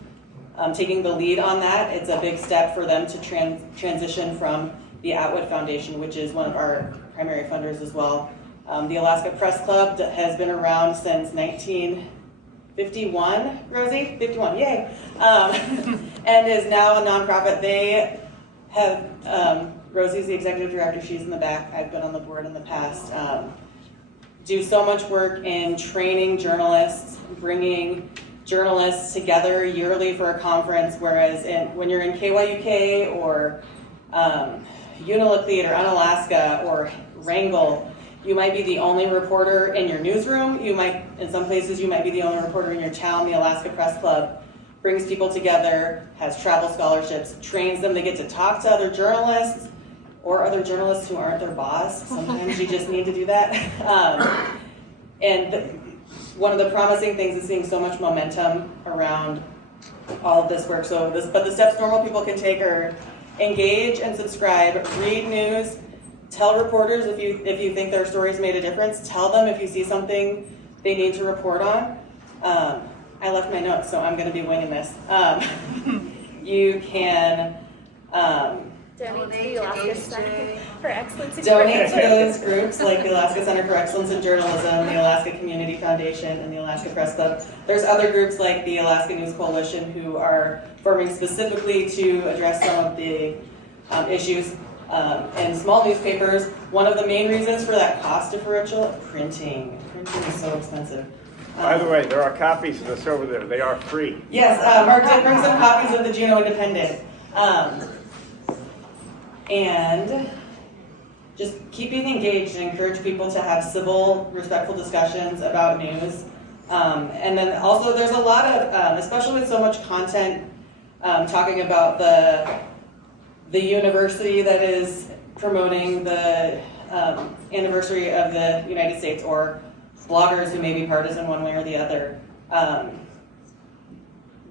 taking the lead on that. It's a big step for them to transition from the Atwood Foundation, which is one of our primary funders as well. The Alaska Press Club has been around since 1951, Rosie? 51, yay! And is now a nonprofit. They have, Rosie's the executive director, she's in the back, I've been on the board in the past. Do so much work in training journalists, bringing journalists together yearly for a conference, whereas when you're in KYUK or Unalakleet or Unalaska or Wrangell, you might be the only reporter in your newsroom. You might, in some places, you might be the only reporter in your town. The Alaska Press Club brings people together, has travel scholarships, trains them. They get to talk to other journalists or other journalists who aren't their boss. Sometimes you just need to do that. One of the promising things is seeing so much momentum around all of this work. But the steps normal people can take are engage and subscribe, read news, tell reporters if you think their stories made a difference, tell them if you see something they need to report on. I left my notes, so I'm going to be winging this. You can donate to the Alaska Center for Excellence in donate to those groups like the Alaska Center for Excellence in Journalism, the Alaska Community Foundation, and the Alaska Press Club. There's other groups like the Alaska News Coalition who are forming specifically to address some of the issues in small newspapers. One of the main reasons for that cost differential, printing. Printing is so expensive. By the way, there are copies of this over there. They are free. Yes, Mark did bring some copies of the Juneau Independent. And just keep being engaged and encourage people to have civil, respectful discussions about news. And then also there's a lot of, especially with so much content talking about the university that is promoting the anniversary of the United States, or bloggers who may be partisan one way or the other.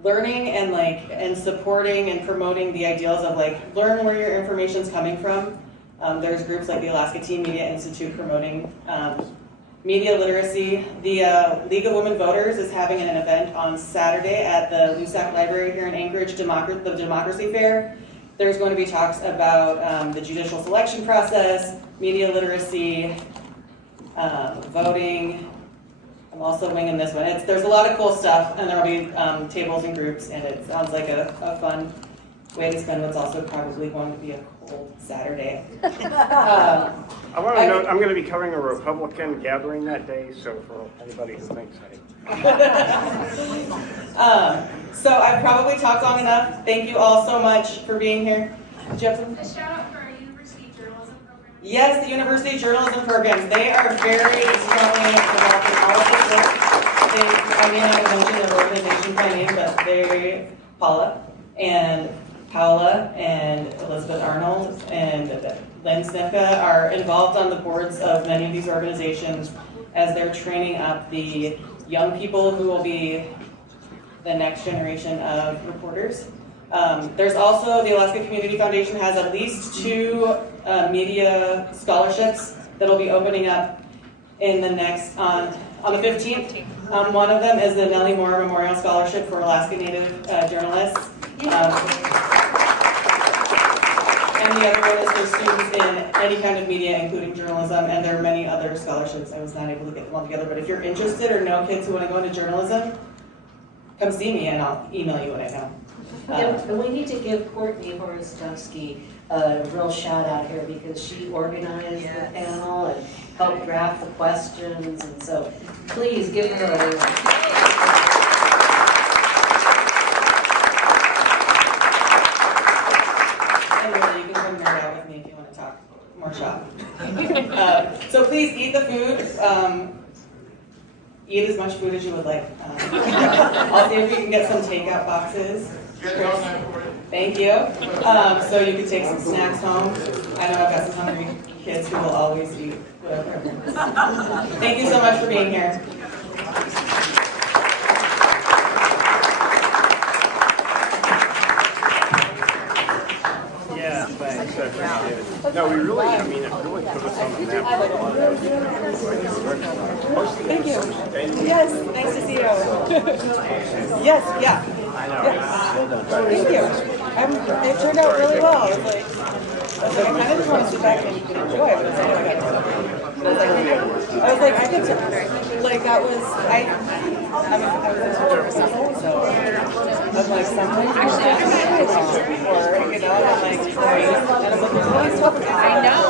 Learning and supporting and promoting the ideals of learn where your information's coming from. There's groups like the Alaska Teen Media Institute promoting media literacy. The League of Women Voters is having an event on Saturday at the LUSAC Library here in Anchorage, the Democracy Fair. There's going to be talks about the judicial selection process, media literacy, voting. I'm also winging this one. There's a lot of cool stuff, and there'll be tables and groups, and it sounds like a fun way to spend what's also probably going to be a cold Saturday. I want to note, I'm going to be covering a Republican gathering that day, so for anybody who thinks So I've probably talked long enough. Thank you all so much for being here. Did you have something? A shout out for our university journalism program. Yes, the university journalism programs. They are very strongly involved in all of this work. I may not have mentioned their organization by name, but Paula and Elizabeth Arnold and Lynn Snifka are involved on the boards of many of these organizations as they're training up the young people who will be the next generation of reporters. There's also, the Alaska Community Foundation has at least 2 media scholarships that'll be opening up in the next, on the 15th. One of them is the Nellie Moore Memorial Scholarship for Alaska Native journalists. And the other one is for students in any kind of media, including journalism, and there are many other scholarships. I was not able to get them all together, but if you're interested or know kids who want to go into journalism, come see me and I'll email you what I know. And we need to give Courtney Horostowski a real shout out here because she organized the panel and helped draft the questions, and so please give her a You can come nerd out with me if you want to talk more shop. So please eat the food. Eat as much food as you would like. I'll see if we can get some takeout boxes. Thank you. So you can take some snacks home. I know I've got some hungry kids who will always eat whatever. Thank you so much for being here. Yeah, thanks. I appreciate it. No, we really, I mean, it really put us on the map. Thank you. Yes, nice to see you. Yes, yeah. Yes. Thank you. It turned out really well. I kind of just want to sit back and enjoy it. I was like, I could, like, that was, I was nervous, so I'm like, sometimes or, you know, I'm like, and I'm like, there's really stuff. I know.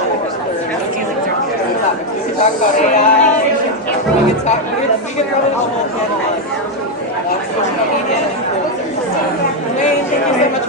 We could talk about AI, we could probably have a whole panel on social media and influencers. So, Wayne, thank you so much